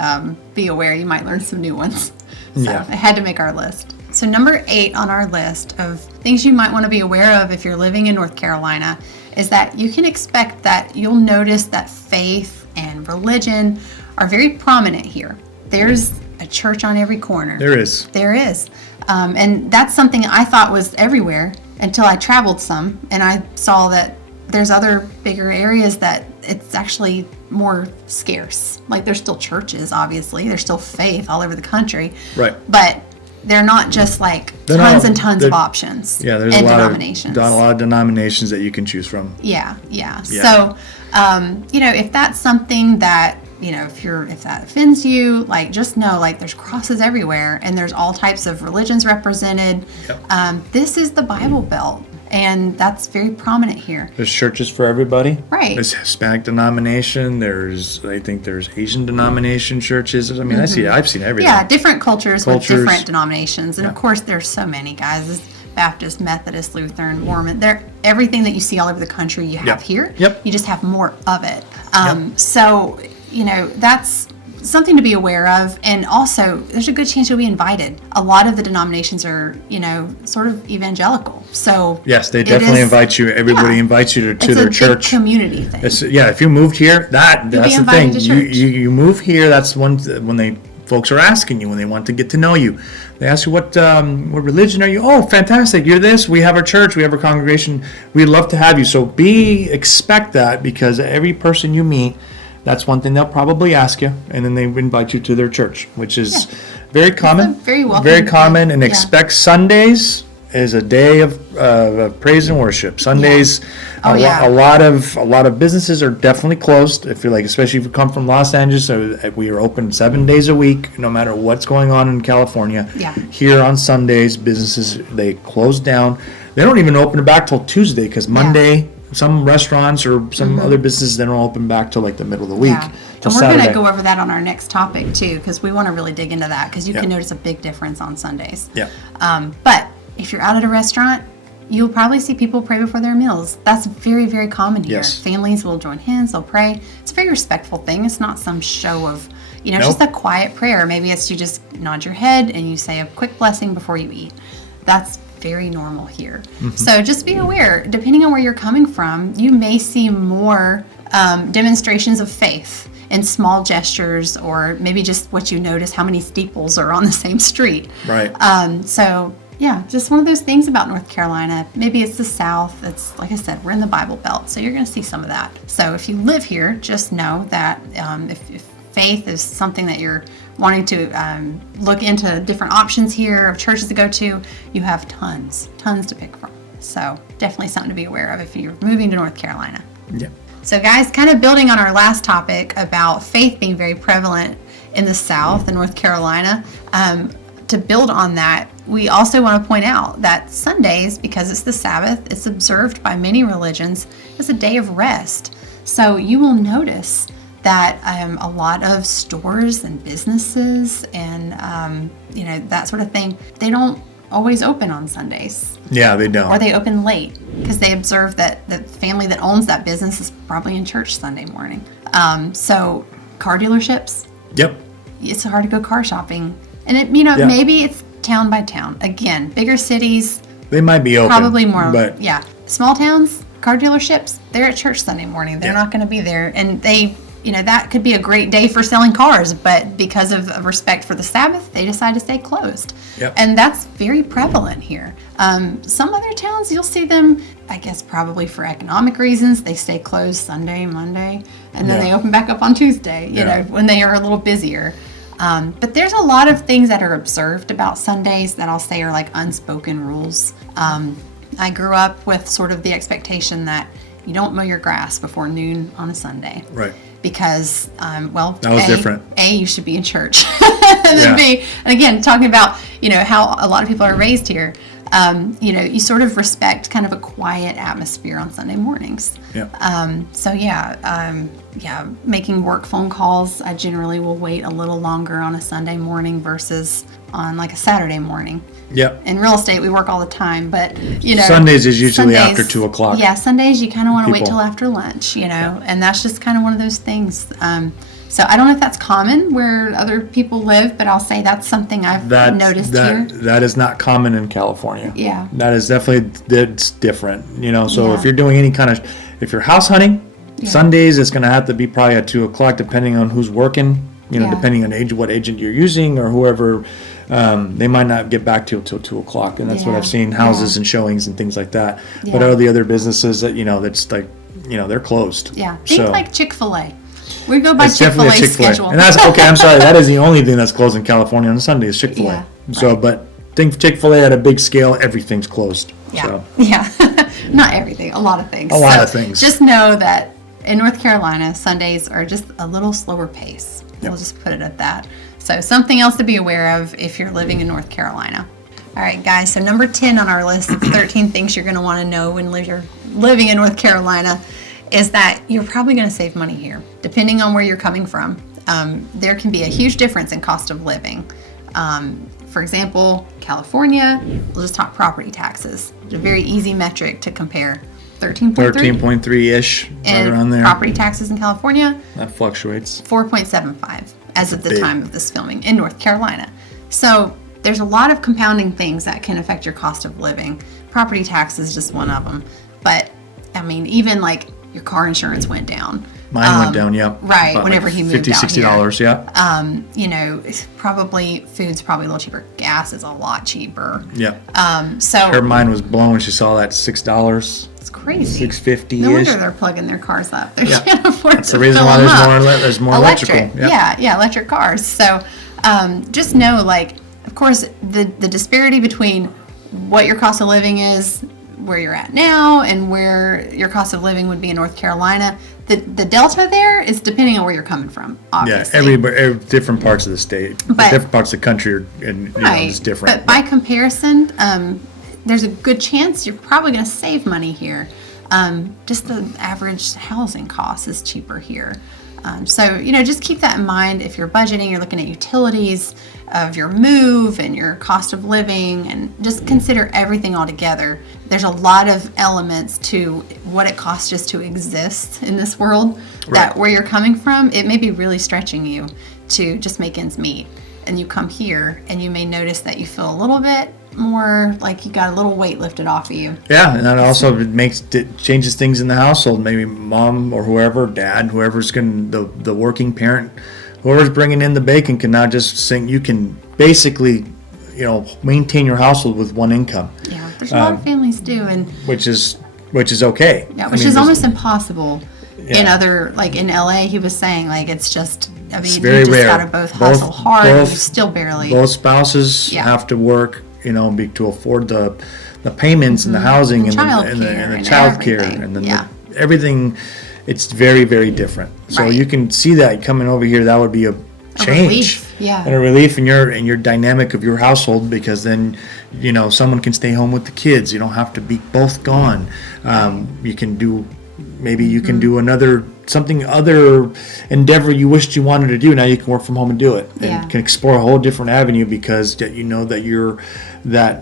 be aware you might learn some new ones. So I had to make our list. So number 8 on our list of things you might want to be aware of if you're living in North Carolina is that you can expect that you'll notice that faith and religion are very prominent here. There's a church on every corner. There is. And that's something I thought was everywhere until I traveled some and I saw that there's other bigger areas that it's actually more scarce. Like there's still churches, obviously. There's still faith all over the country. Right. But they're not just like They're tons not- and tons they're- of options. Yeah, there's and a lot denominations. of denominations that you can choose from. Yeah. So, if that's something that, if that offends you, like, just know, like, there's crosses everywhere and there's all types of religions represented. Yep. This is the Bible Belt, and that's very prominent here. There's churches for everybody. Right. There's Hispanic denomination. I think there's Asian denomination churches. I mean, I've seen everything. Yeah, different cultures with Cultures. different denominations. And of course, there's so many, guys. There's Baptist, Methodist, Lutheran, Mormon. Everything that you see all over the country you have Yep. here. Yep. You just have more of it. So, that's something to be aware of. And also, there's a good chance you'll be invited. A lot of the denominations are, sort of evangelical. So Yes, they it definitely is- invite you. Everybody yeah. invites you to It's their a church. big community thing. If you moved here, that's the thing. invited to church. You move here. That's when folks are asking you, when they want to get to know you. They ask you what religion are you? Oh, fantastic! You're this. We have our church. We have our congregation. We'd love to have you. So expect that, because every person you meet, that's one thing they'll probably ask you, and then they invite you to their church, which is very common. very welcome Very common, and thing. expect Sundays is a day of praise and worship. Sundays, Oh, yeah. a lot of businesses are definitely closed. If you're especially if you come from Los Angeles, so we are open 7 days a week, no matter what's going on in California. Yeah. Here on Sundays, businesses, they close down. They don't even open it back till Tuesday, because Monday, some restaurants or some other businesses, they don't open back till the middle of the week. Yeah. Till And we're going Saturday. to go over that on our next topic too, because we want to really dig into that, because you Yeah. can notice a big difference on Sundays. Yeah. But if you're out at a restaurant, you'll probably see people pray before their meals. That's very, very common here. Yes. Families will join hands, they'll pray. It's a very respectful thing. It's not some show of, it's Nope. just a quiet prayer. Maybe it's you just nod your head and you say a quick blessing before you eat. That's very normal here. So just be aware, depending on where you're coming from, you may see more demonstrations of faith in small gestures, or maybe just what you notice, how many steeples are on the same street. Right. So yeah, just one of those things about North Carolina. Maybe it's the South. It's, like I said, we're in the Bible Belt, so you're going to see some of that. So if you live here, just know that if faith is something that you're wanting to look into different options here of churches to go to, you have tons to pick from. So definitely something to be aware of if you're moving to North Carolina. Yeah. So guys, kind of building on our last topic about faith being very prevalent in the South and North Carolina, to build on that, we also want to point out that Sundays, because it's the Sabbath, it's observed by many religions as a day of rest. So you will notice that a lot of stores and businesses and that sort of thing, they don't always open on Sundays, Yeah, they don't. or they open late because they observe that the family that owns that business is probably in church Sunday morning. So car dealerships, Yep. it's hard to go car shopping, and Yeah. maybe it's town by town. Again, bigger cities, They might be open. probably more. But Yeah, small towns, car dealerships, they're at church Sunday morning. They're Yeah. not going to be there, and they, that could be a great day for selling cars, but because of respect for the Sabbath, they decide to stay closed. Yep. And that's very prevalent here. Some other towns, you'll see them, I guess probably for economic reasons, they stay closed Sunday, Monday, and then Yeah. they open back up on Tuesday, Yeah. when they are a little busier. But there's a lot of things that are observed about Sundays that I'll say are like unspoken rules. I grew up with sort of the expectation that you don't mow your grass before noon on a Sunday. Right. Because, That was different. you should be in church. And then Yeah. B, and again, talking about, how a lot of people are raised here, you sort of respect kind of a quiet atmosphere on Sunday mornings. Yeah. Making work phone calls, I generally will wait a little longer on a Sunday morning versus on like a Saturday morning. Yep. In real estate, we work all the time, but Sundays is usually after 2 o'clock. Yeah, Sundays you kind of want to wait People. till after lunch, and that's just kind of one of those things. So I don't know if that's common where other people live, but I'll say that's something I've noticed here. That is not common in California. Yeah. That is that's different. So Yeah. if you're doing if you're house hunting, Sundays it's going to have to be probably at 2 o'clock, depending on who's working. Yeah. Depending on what agent you're using or whoever. They might not get back till 2 o'clock, and that's what Yeah. I've seen, houses Yeah. and showings and things like that. But Yeah. all the other businesses that that's like they're closed. Yeah, think So- like Chick-fil-A. We go by It's definitely Chick-fil-A a Chick-fil-A. schedule. And that's okay, I'm sorry, that is the only thing that's closed in California on Sunday is Chick-fil-A. Yeah, So, right. but think Chick-fil-A at a big scale, everything's closed. Yeah. So, Yeah. Not everything, a lot of things. a lot of things. Just know that in North Carolina, Sundays are just a little slower pace. Yep. We'll just put it at that. So something else to be aware of if you're living in North Carolina. All right, guys. So number 10 on our list of 13 things you're going to want to know when you're living in North Carolina is that you're probably going to save money here, depending on where you're coming from. There can be a huge difference in cost of living. For example, California, we'll just talk property taxes. It's a very easy metric to compare. 13.3-ish, right and around there. property taxes in California, That fluctuates. 4.75 as of the big. time of this filming in North Carolina. So there's a lot of compounding things that can affect your cost of living. Property tax is just one of them. But I mean, even like your car insurance went down. Mine went down, yep. Right, About whenever he moved $50, out here. $60, yeah. You know, probably food's probably a little cheaper. Gas is a lot cheaper. Yeah. So Her mind was blown when she saw that $6, it's crazy. $6.50-ish. No wonder they're plugging their cars up. They Yeah. can't afford That's to the reason fill why them there's up. more electrical. Yeah, electric cars. So just know, like, of course, the disparity between what your cost of living is where you're at now and where your cost of living would be in North Carolina, the delta there is depending on where you're coming from, Yeah, obviously. every different parts of the state, But- different parts of the country are Right. just different. But by comparison, there's a good chance you're probably going to save money here. Just the average housing cost is cheaper here. So, you know, just keep that in mind if you're budgeting, you're looking at utilities of your move and your cost of living, and just consider everything all together. There's a lot of elements to what it costs just to exist in this world, that Right. where you're coming from, it may be really stretching you to just make ends meet. And you come here and you may notice that you feel a little bit more like you got a little weight lifted off of you. Yeah, and that also changes things in the household. Maybe mom or whoever, dad, whoever's the working parent, whoever's bringing in the bacon can now just sing. You can basically, maintain your household with one income, Yeah, there's a lot of families do, and which is okay. yeah, I which mean, is there's- almost impossible. In Yeah. other, like in LA, he was saying, like, it's just, I mean, It's you very just rare. gotta both hustle hard and you still barely. Both spouses Yeah. have to work, to afford the payments and the housing and the child care everything. and then Yeah. everything. It's very, very different. So Right. you can see that coming over here. That would be a change, relief, yeah. and a relief in your dynamic of your household, because then someone can stay home with the kids. You don't have to be both gone. You can do. Maybe you can do other endeavor you wished you wanted to do. Now you can work from home and do it, and Yeah. can explore a whole different avenue because you know that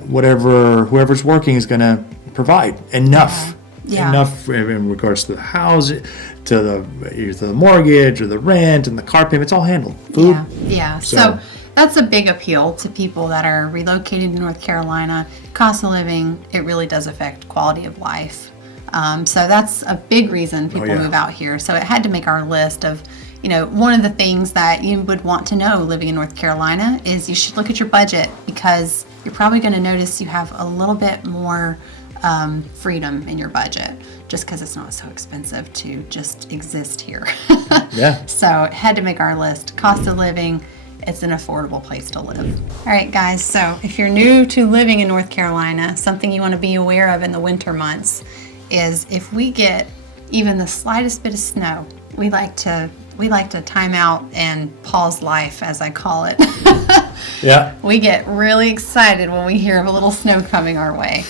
whoever's working is going to provide enough. Yeah. Enough in regards to the house, to the mortgage or the rent and the car payment. It's all handled. Food. Yeah. So- So that's a big appeal to people that are relocated to North Carolina. Cost of living, it really does affect quality of life. So that's a big reason people yeah. move out here. So it had to make our list of, one of the things that you would want to know living in North Carolina is you should look at your budget, because you're probably going to notice you have a little bit more freedom in your budget, just because it's not so expensive to just exist here. Yeah. So it had to make our list. Cost of living, it's an affordable place to live. All right, guys, so if you're new to living in North Carolina, something you want to be aware of in the winter months is if we get even the slightest bit of snow, we like to time out and pause life, as I call it. Yeah. We get really excited when we hear of a little snow coming our way.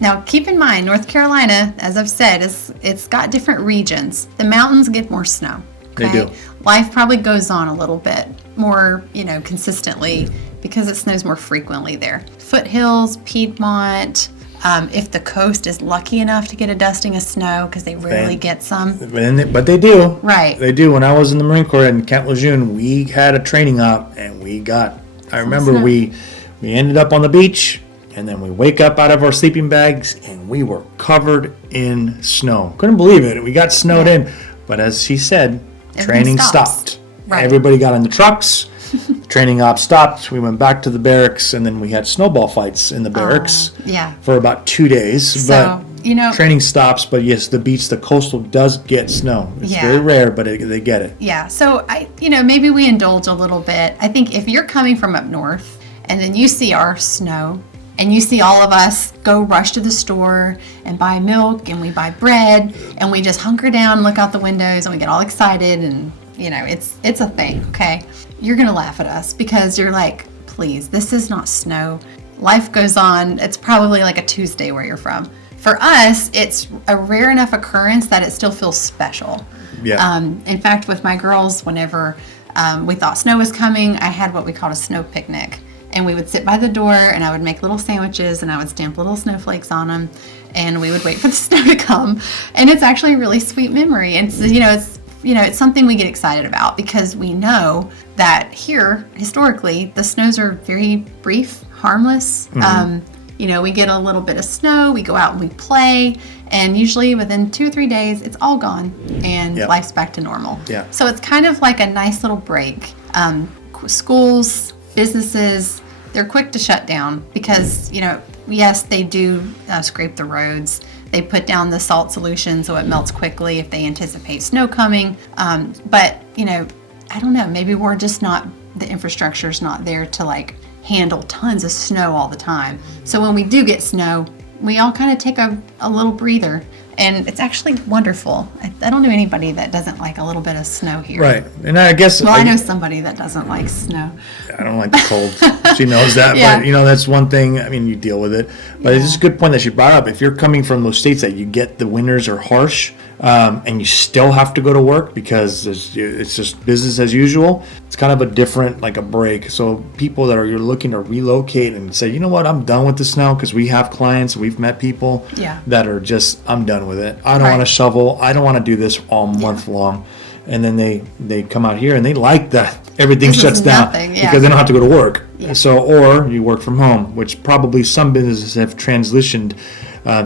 Now, keep in mind, North Carolina, as I've said, it's got different regions. The mountains get more snow. They do. Life probably goes on a little bit more, consistently, because it snows more frequently there. Foothills, Piedmont, if the coast is lucky enough to get a dusting of snow, because they rarely get some. But they do. Right. They do. When I was in the Marine Corps in Camp Lejeune, we had a training op, and I remember snow. we ended up on the beach, and then we wake up out of our sleeping bags, and we were covered in snow. Couldn't believe it. We got snowed in. But as he said, training stopped. Right. Everybody got in the trucks. Training op stopped. We went back to the barracks, and then we had snowball fights in the barracks Yeah. for about 2 days. So, but training stops. But yes, the beach, the coastal does get snow. It's Yeah. very rare, but they get it. Yeah, so maybe we indulge a little bit. I think if you're coming from up north And then you see our snow, and you see all of us go rush to the store and buy milk, and we buy bread, and we just hunker down, look out the windows, and we get all excited, and it's a thing, okay? You're gonna laugh at us because you're like, please, this is not snow. Life goes on. It's probably like a Tuesday where you're from. For us, it's a rare enough occurrence that it still feels special. Yeah. In fact, with my girls, whenever we thought snow was coming, I had what we called a snow picnic. And we would sit by the door, and I would make little sandwiches, and I would stamp little snowflakes on them, and we would wait for the snow to come. And it's actually a really sweet memory. And so, it's something we get excited about because we know that here, historically, the snows are very brief, harmless. We get a little bit of snow, we go out and we play, and usually within 2 or 3 days, it's all gone, and life's back to normal. Yeah. So it's kind of like a nice little break. Schools, businesses, they're quick to shut down because, yes, they do scrape the roads. They put down the salt solution so it melts quickly if they anticipate snow coming. But, I don't know, maybe we're just not, the infrastructure's not there to handle tons of snow all the time. So when we do get snow, we all kind of take a little breather. And it's actually wonderful. I don't know anybody that doesn't like a little bit of snow here. Right. And I guess... Well, I know somebody that doesn't like snow. I don't like the cold. She knows that. Yeah. But, that's one thing. I mean, you deal with it. But it's just a good point that she brought up. If you're coming from those states that you get the winters are harsh and you still have to go to work because it's just business as usual, it's kind of a different, like a break. So people that you're looking to relocate and say, you know what, I'm done with the snow, because we have clients, we've met people that are just, I'm done with it. I don't want to shovel. I don't want to do this all month long. And then they come out here and they like that everything shuts down because they don't have to go to work. Yeah. So, or you work from home, which probably some businesses have transitioned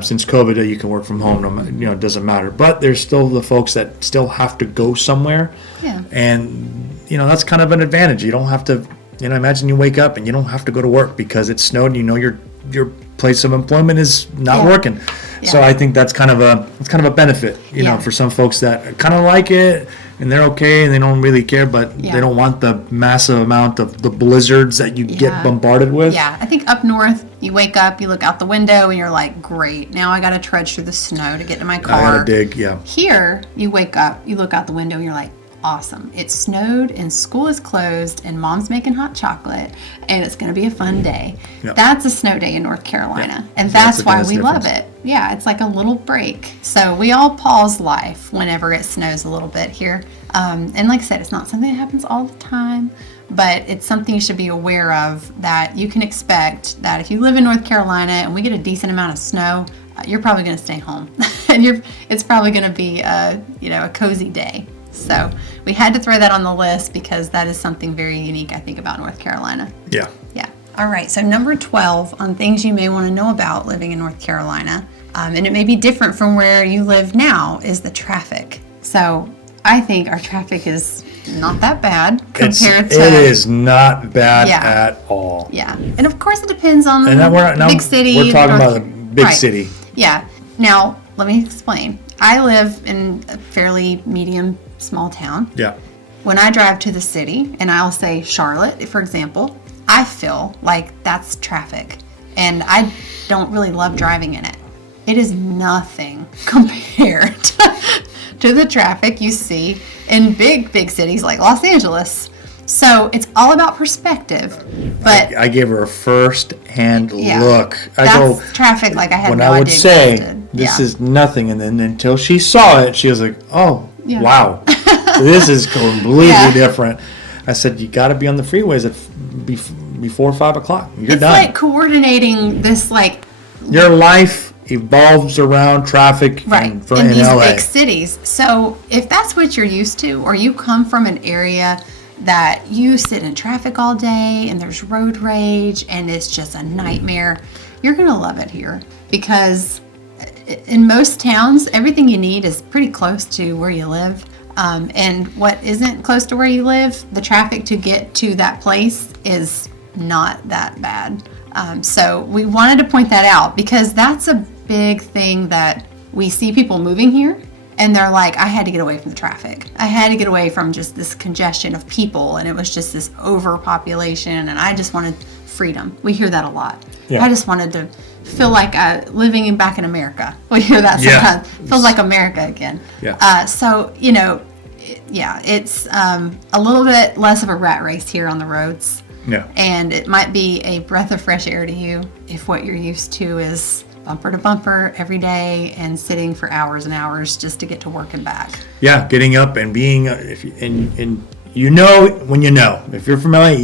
since COVID. You can work from home, it doesn't matter. But there's still the folks that still have to go somewhere. Yeah. And, that's kind of an advantage. You don't have to, imagine you wake up and you don't have to go to work because it snowed and your place of employment is not working. Yeah. So I think that's kind of a benefit, for some folks that kind of like it and they're okay and they don't really care, but they don't want the massive amount of the blizzards that you get bombarded with. Yeah, I think up north, you wake up, you look out the window, and you're like, great, now I got to trudge through the snow to get to my car. I got to dig, yeah. Here, you wake up, you look out the window, and you're like, awesome. It snowed and school is closed and mom's making hot chocolate and it's going to be a fun day. Yep. That's a snow day in North Carolina. Yep. And that's why we love it. Yeah, it's like a little break. So we all pause life whenever it snows a little bit here. And like I said, it's not something that happens all the time, but it's something you should be aware of, that you can expect that if you live in North Carolina and we get a decent amount of snow, you're probably going to stay home and it's probably going to be a cozy day. So we had to throw that on the list because that is something very unique, I think, about North Carolina. Yeah. Yeah. All right. So number 12 on things you may want to know about living in North Carolina, and it may be different from where you live now, is the traffic. So I think our traffic is not that bad compared to... It is not bad at all. Yeah. And of course it depends on the big city. We're talking about a big city. Yeah. Now, let me explain. I live in a fairly medium small town. Yeah. When I drive to the city, and I'll say Charlotte, for example, I feel like that's traffic. And I don't really love driving in it. It is nothing compared to the traffic you see in big cities like Los Angeles. So it's all about perspective. But I gave her a first-hand look. That's traffic like I had no idea. When I would say, this is nothing, and then until she saw it, she was like, oh, wow, this is completely different. I said, you got to be on the freeways before 5 o'clock. You're done. It's like coordinating this, your life evolves around traffic in these LA. Big cities. So if that's what you're used to, or you come from an area that you sit in traffic all day and there's road rage and it's just a nightmare, you're going to love it here, because in most towns, everything you need is pretty close to where you live. And what isn't close to where you live, the traffic to get to that place is not that bad. So we wanted to point that out because that's a big thing that we see people moving here. And they're like, I had to get away from the traffic. I had to get away from just this congestion of people. And it was just this overpopulation. And I just wanted freedom. We hear that a lot. Yeah. I just wanted to feel like living back in America. We hear that sometimes. Feels like America again. Yeah. So, it's a little bit less of a rat race here on the roads. Yeah. And it might be a breath of fresh air to you if what you're used to is bumper to bumper every day and sitting for hours and hours just to get to work and back. Yeah, getting up and being, when you know. If you're from LA,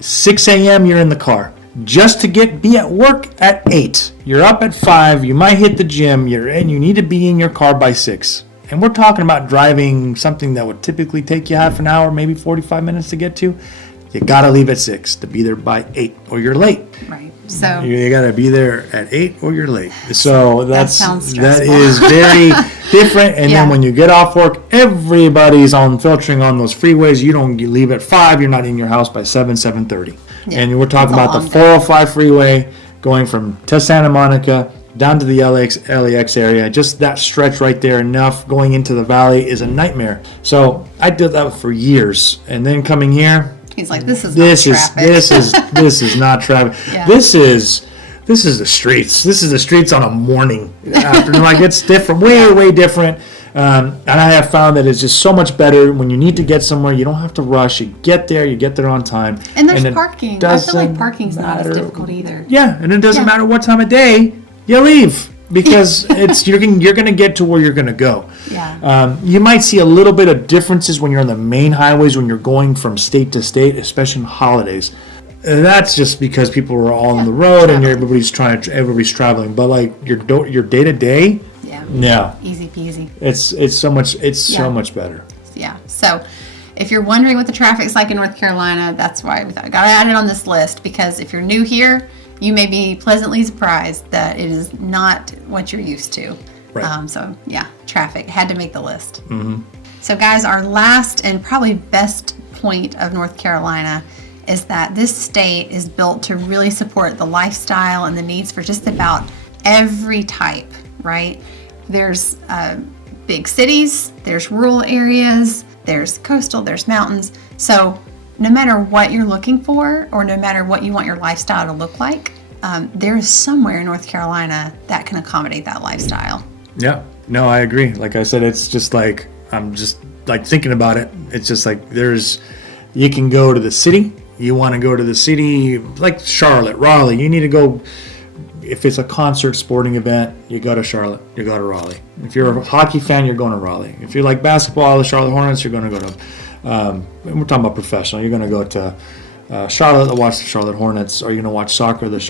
6 a.m. you're in the car. Just to be at work at 8. You're up at 5. You might hit the gym. You need to be in your car by 6. And we're talking about driving something that would typically take you half an hour, maybe 45 minutes to get to. You got to leave at 6 to be there by 8 or you're late. Right. So you got to be there at 8 or you're late. So that is very different. And then when you get off work, everybody's filtering on those freeways. You don't leave at 5. You're not in your house by 7:30. Yeah, and we're talking about the 405 freeway going from Santa Monica down to the LAX area. Just that stretch right there, enough going into the valley is a nightmare. So I did that for years. And then coming here, he's like, this is not traffic. This is not traffic. Yeah. This is the streets. This is the streets on a morning afternoon. Like, it's different, way different. And I have found that it's just so much better when you need to get somewhere. You don't have to rush. You get there on time. And there's parking. I feel like parking's not as difficult either. Yeah, and it doesn't matter what time of day you leave, because you're going to get to where you're going to go. Yeah. You might see a little bit of differences when you're on the main highways, when you're going from state to state, especially on holidays. That's just because people are all on the road and everybody's traveling. But like your day to day, easy peasy. It's so much better. Yeah. So if you're wondering what the traffic's like in North Carolina, that's why we got to add it on this list, because if you're new here, you may be pleasantly surprised that it is not what you're used to. Right. Traffic had to make the list. Mm-hmm. So guys, our last and probably best point of North Carolina is that this state is built to really support the lifestyle and the needs for just about every type, right? There's big cities, there's rural areas, there's coastal, there's mountains. So no matter what you're looking for, or no matter what you want your lifestyle to look like, there is somewhere in North Carolina that can accommodate that lifestyle. Yeah, no, I agree. Like I said, it's just like, I'm just like thinking about it. It's just like you can go to the city. You want to go to the city, like Charlotte, Raleigh. You need to go, if it's a concert sporting event, you go to Charlotte, you go to Raleigh. If you're a hockey fan, you're going to Raleigh. If you like basketball, the Charlotte Hornets, you're going to go to, we're talking about professional, you're going to go to Charlotte to watch the Charlotte Hornets, or you're going to watch soccer, the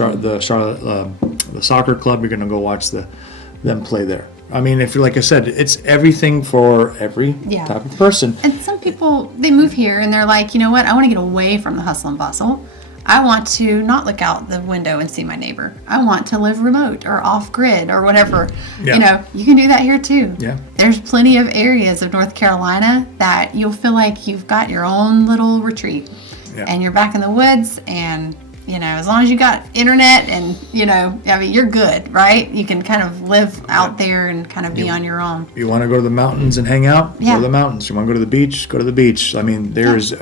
soccer club, you're going to go watch them play there. I mean, if you're, like I said, it's everything for every type of person. And some people, they move here and they're like, you know what, I want to get away from the hustle and bustle. I want to not look out the window and see my neighbor. I want to live remote or off grid or whatever. Yeah. You can do that here too. Yeah. There's plenty of areas of North Carolina that you'll feel like you've got your own little retreat. Yeah. And you're back in the woods, and as long as you got internet and, you're good, right? You can kind of live out there and kind of be on your own. You want to go to the mountains and hang out? Go to the mountains. You want to go to the beach? Go to the beach. I mean, there is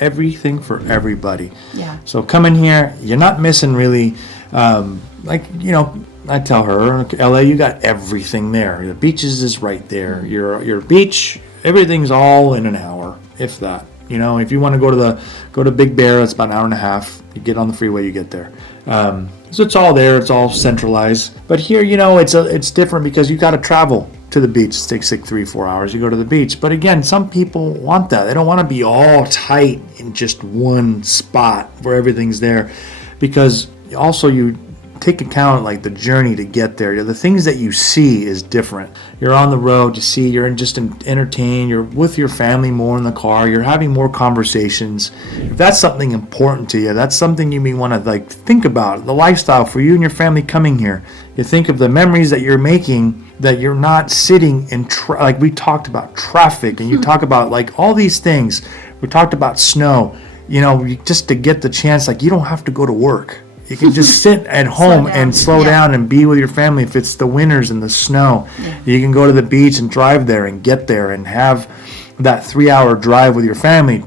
everything for everybody. Yeah. So coming here, you're not missing really, I tell her, LA, you got everything there. The beaches is right there. Your beach, everything's all in an hour, if that. If you want to go to Big Bear, it's about an hour and a half. You get on the freeway, you get there. So it's all there. It's all centralized. But here, it's different because you got to travel to the beach. It takes like 3-4 hours. You go to the beach. But again, some people want that. They don't want to be all tight in just one spot where everything's there, because also you take account like the journey to get there. The things that you see is different. You're on the road, you're just entertained, you're with your family more in the car, you're having more conversations. If that's something important to you, that's something you may want to think about, the lifestyle for you and your family coming here. You think of the memories that you're making, that you're not sitting in like we talked about traffic, and you talk about all these things. We talked about snow, just to get the chance, you don't have to go to work. You can just sit at home and slow down and be with your family. If it's the winters and the snow, you can go to the beach and drive there and get there and have that 3-hour drive with your family,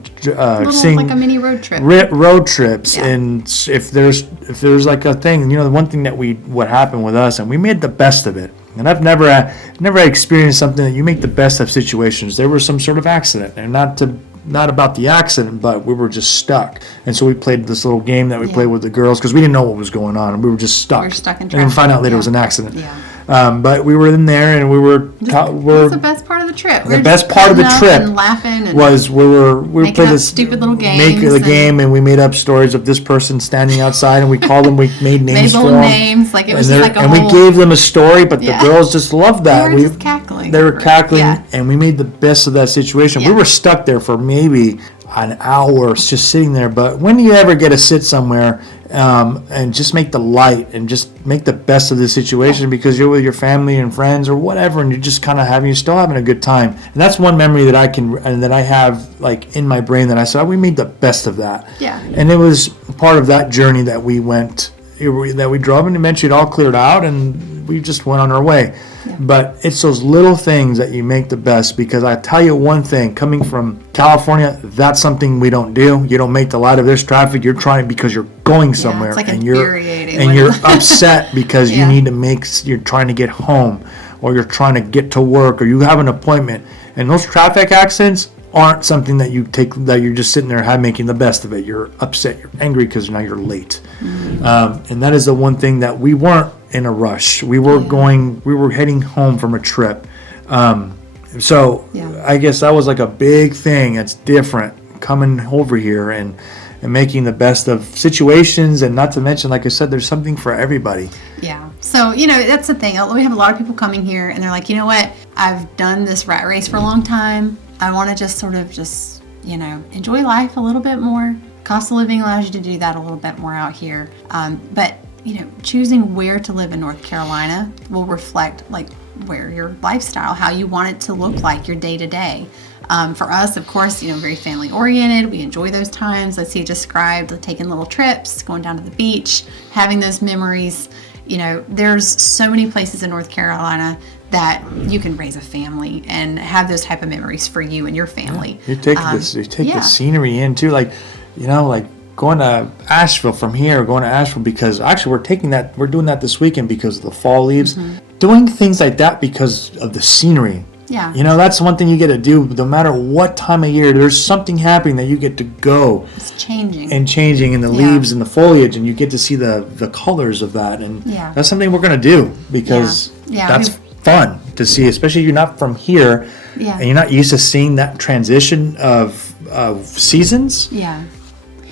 seeing like a mini road trip. Road trips. And if there's like a thing, the one thing that what happened with us, and we made the best of it. And I've never experienced something that you make the best of situations. There was some sort of accident, and not about the accident, but we were just stuck. And so we played this little game that we played with the girls because we didn't know what was going on, and we were just stuck. We were stuck in traffic. traffic. And we found out later it was an accident. Yeah. But we were in there, and That's the best part of the trip. The best part of the trip and laughing and was we making played up this stupid little games. And we made up stories of this person standing outside, and we called them. We made names for them. Names, like it was just like a and whole. we gave them a story, but the girls just loved that. They were just cackling. They were cackling, and we made the best of that situation. Yeah. We were stuck there for maybe an hour just sitting there. But when do you ever get to sit somewhere and just make the light and just make the best of the situation because you're with your family and friends or whatever, and you're just kind of you're still having a good time. And that's one memory that I have like in my brain that I said, we made the best of that. Yeah. And it was part of that journey that we drove, and eventually it all cleared out and we just went on our way. Yeah. But it's those little things that you make the best, because I tell you one thing, coming from California, that's something we don't do. You don't make the light of this traffic. You're trying because you're going somewhere, it's like and you're upset because you're trying to get home, or you're trying to get to work, or you have an appointment. And those traffic accidents aren't something that you're just sitting there making the best of it. You're upset, you're angry because now you're late. Mm-hmm. And that is the one thing that we weren't in a rush. We were heading home from a trip. I guess that was like a big thing. It's different coming over here and making the best of situations, and not to mention, like I said, there's something for everybody. Yeah. So, that's the thing. We have a lot of people coming here and they're like, you know what? I've done this rat race for a long time. I want to just sort of enjoy life a little bit more. Cost of living allows you to do that a little bit more out here. But choosing where to live in North Carolina will reflect like where your lifestyle, how you want it to look like your day to day. For us, of course, very family oriented. We enjoy those times. As he described, taking little trips, going down to the beach, having those memories. There's so many places in North Carolina that you can raise a family and have those type of memories for you and your family. You take the scenery in too, like going to Asheville from here, going to Asheville because actually we're doing that this weekend because of the fall leaves. Mm-hmm. Doing things like that because of the scenery. Yeah. That's one thing you get to do no matter what time of year. There's something happening that you get to go. It's changing in the leaves and the foliage, and you get to see the colors of that. And that's something we're going to do because that's fun to see, especially if you're not from here and you're not used to seeing that transition of seasons. Yeah.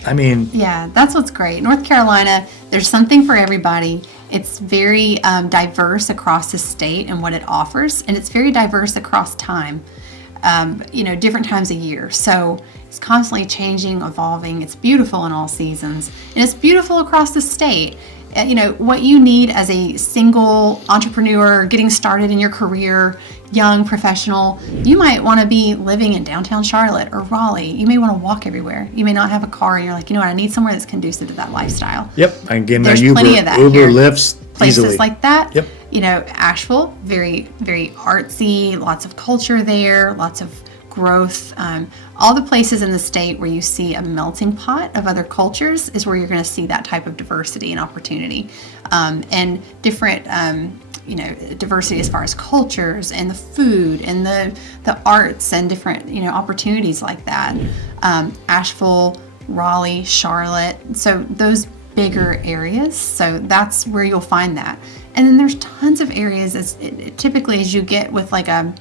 I mean, that's what's great. North Carolina, there's something for everybody. It's very diverse across the state and what it offers, and it's very diverse across time, different times of year. So it's constantly changing, evolving. It's beautiful in all seasons, and it's beautiful across the state. What you need as a single entrepreneur getting started in your career, young professional, you might want to be living in downtown Charlotte or Raleigh. You may want to walk everywhere. You may not have a car, and you're like, I need somewhere that's conducive to that lifestyle. Yep. Again, there's plenty of that Uber here. Lyfts Places easily. Like that. Yep. Asheville, very, very artsy, lots of culture there, lots of growth. All the places in the state where you see a melting pot of other cultures is where you're going to see that type of diversity and opportunity, and different, diversity as far as cultures and the food and the arts and different, opportunities like that. Asheville, Raleigh, Charlotte. So those bigger areas. So that's where you'll find that. And then there's tons of areas typically as you get with like a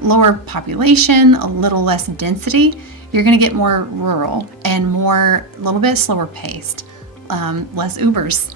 lower population, a little less density, you're going to get more rural and a little bit slower paced, less Ubers,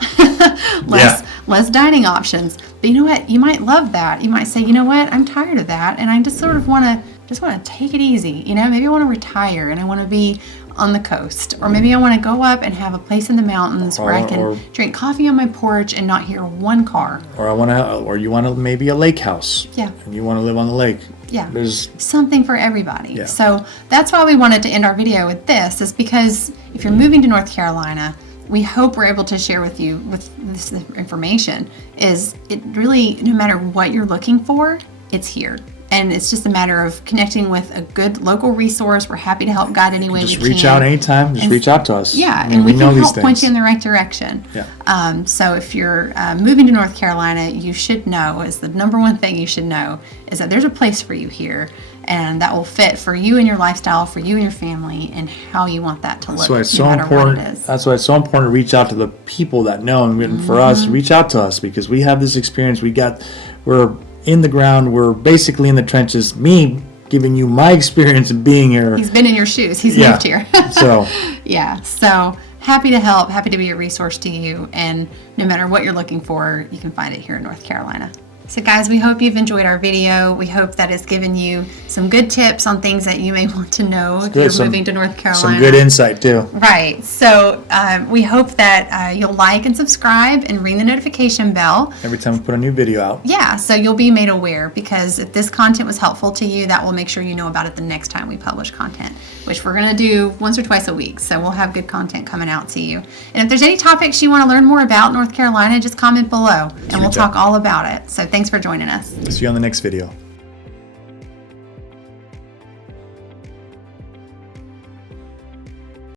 less dining options. But you know what? You might love that. You might say, I'm tired of that, and I just sort of want to take it easy. Maybe I want to retire and I want to be on the coast, or maybe I want to go up and have a place in the mountains where I can drink coffee on my porch and not hear one car. Or you want maybe a lake house. Yeah. And you want to live on the lake. Yeah. There's something for everybody. Yeah. So that's why we wanted to end our video with this, is because if you're moving to North Carolina, we hope we're able to share with you with this information is it really, no matter what you're looking for, it's here. And it's just a matter of connecting with a good local resource. We're happy to help guide any way we can. Just reach out anytime. Just reach out to us. Yeah, I mean, and we know can these help point things. you in the right direction. Yeah. So if you're moving to North Carolina, you should know, is the number one thing you should know, is that there's a place for you here, and that will fit for you and your lifestyle, for you and your family, and how you want that to look. That's why it's no so matter important. What it is. That's why it's so important to reach out to the people that know, and for us, reach out to us, because we have this experience. We're in the ground. We're basically in the trenches. Me giving you my experience of being here. He's been in your shoes. He's Yeah. moved here. So yeah. So happy to help. Happy to be a resource to you. And no matter what you're looking for, you can find it here in North Carolina. So guys, we hope you've enjoyed our video. We hope that it's given you some good tips on things that you may want to know if you're moving to North Carolina. Some good insight too. Right. So we hope that you'll like and subscribe and ring the notification bell. Every time we put a new video out. Yeah, so you'll be made aware, because if this content was helpful to you, that will make sure you know about it the next time we publish content, which we're going to do once or twice a week. So we'll have good content coming out to you. And if there's any topics you want to learn more about North Carolina, just comment below and we'll talk all about it. So thanks for joining us. See you on the next video.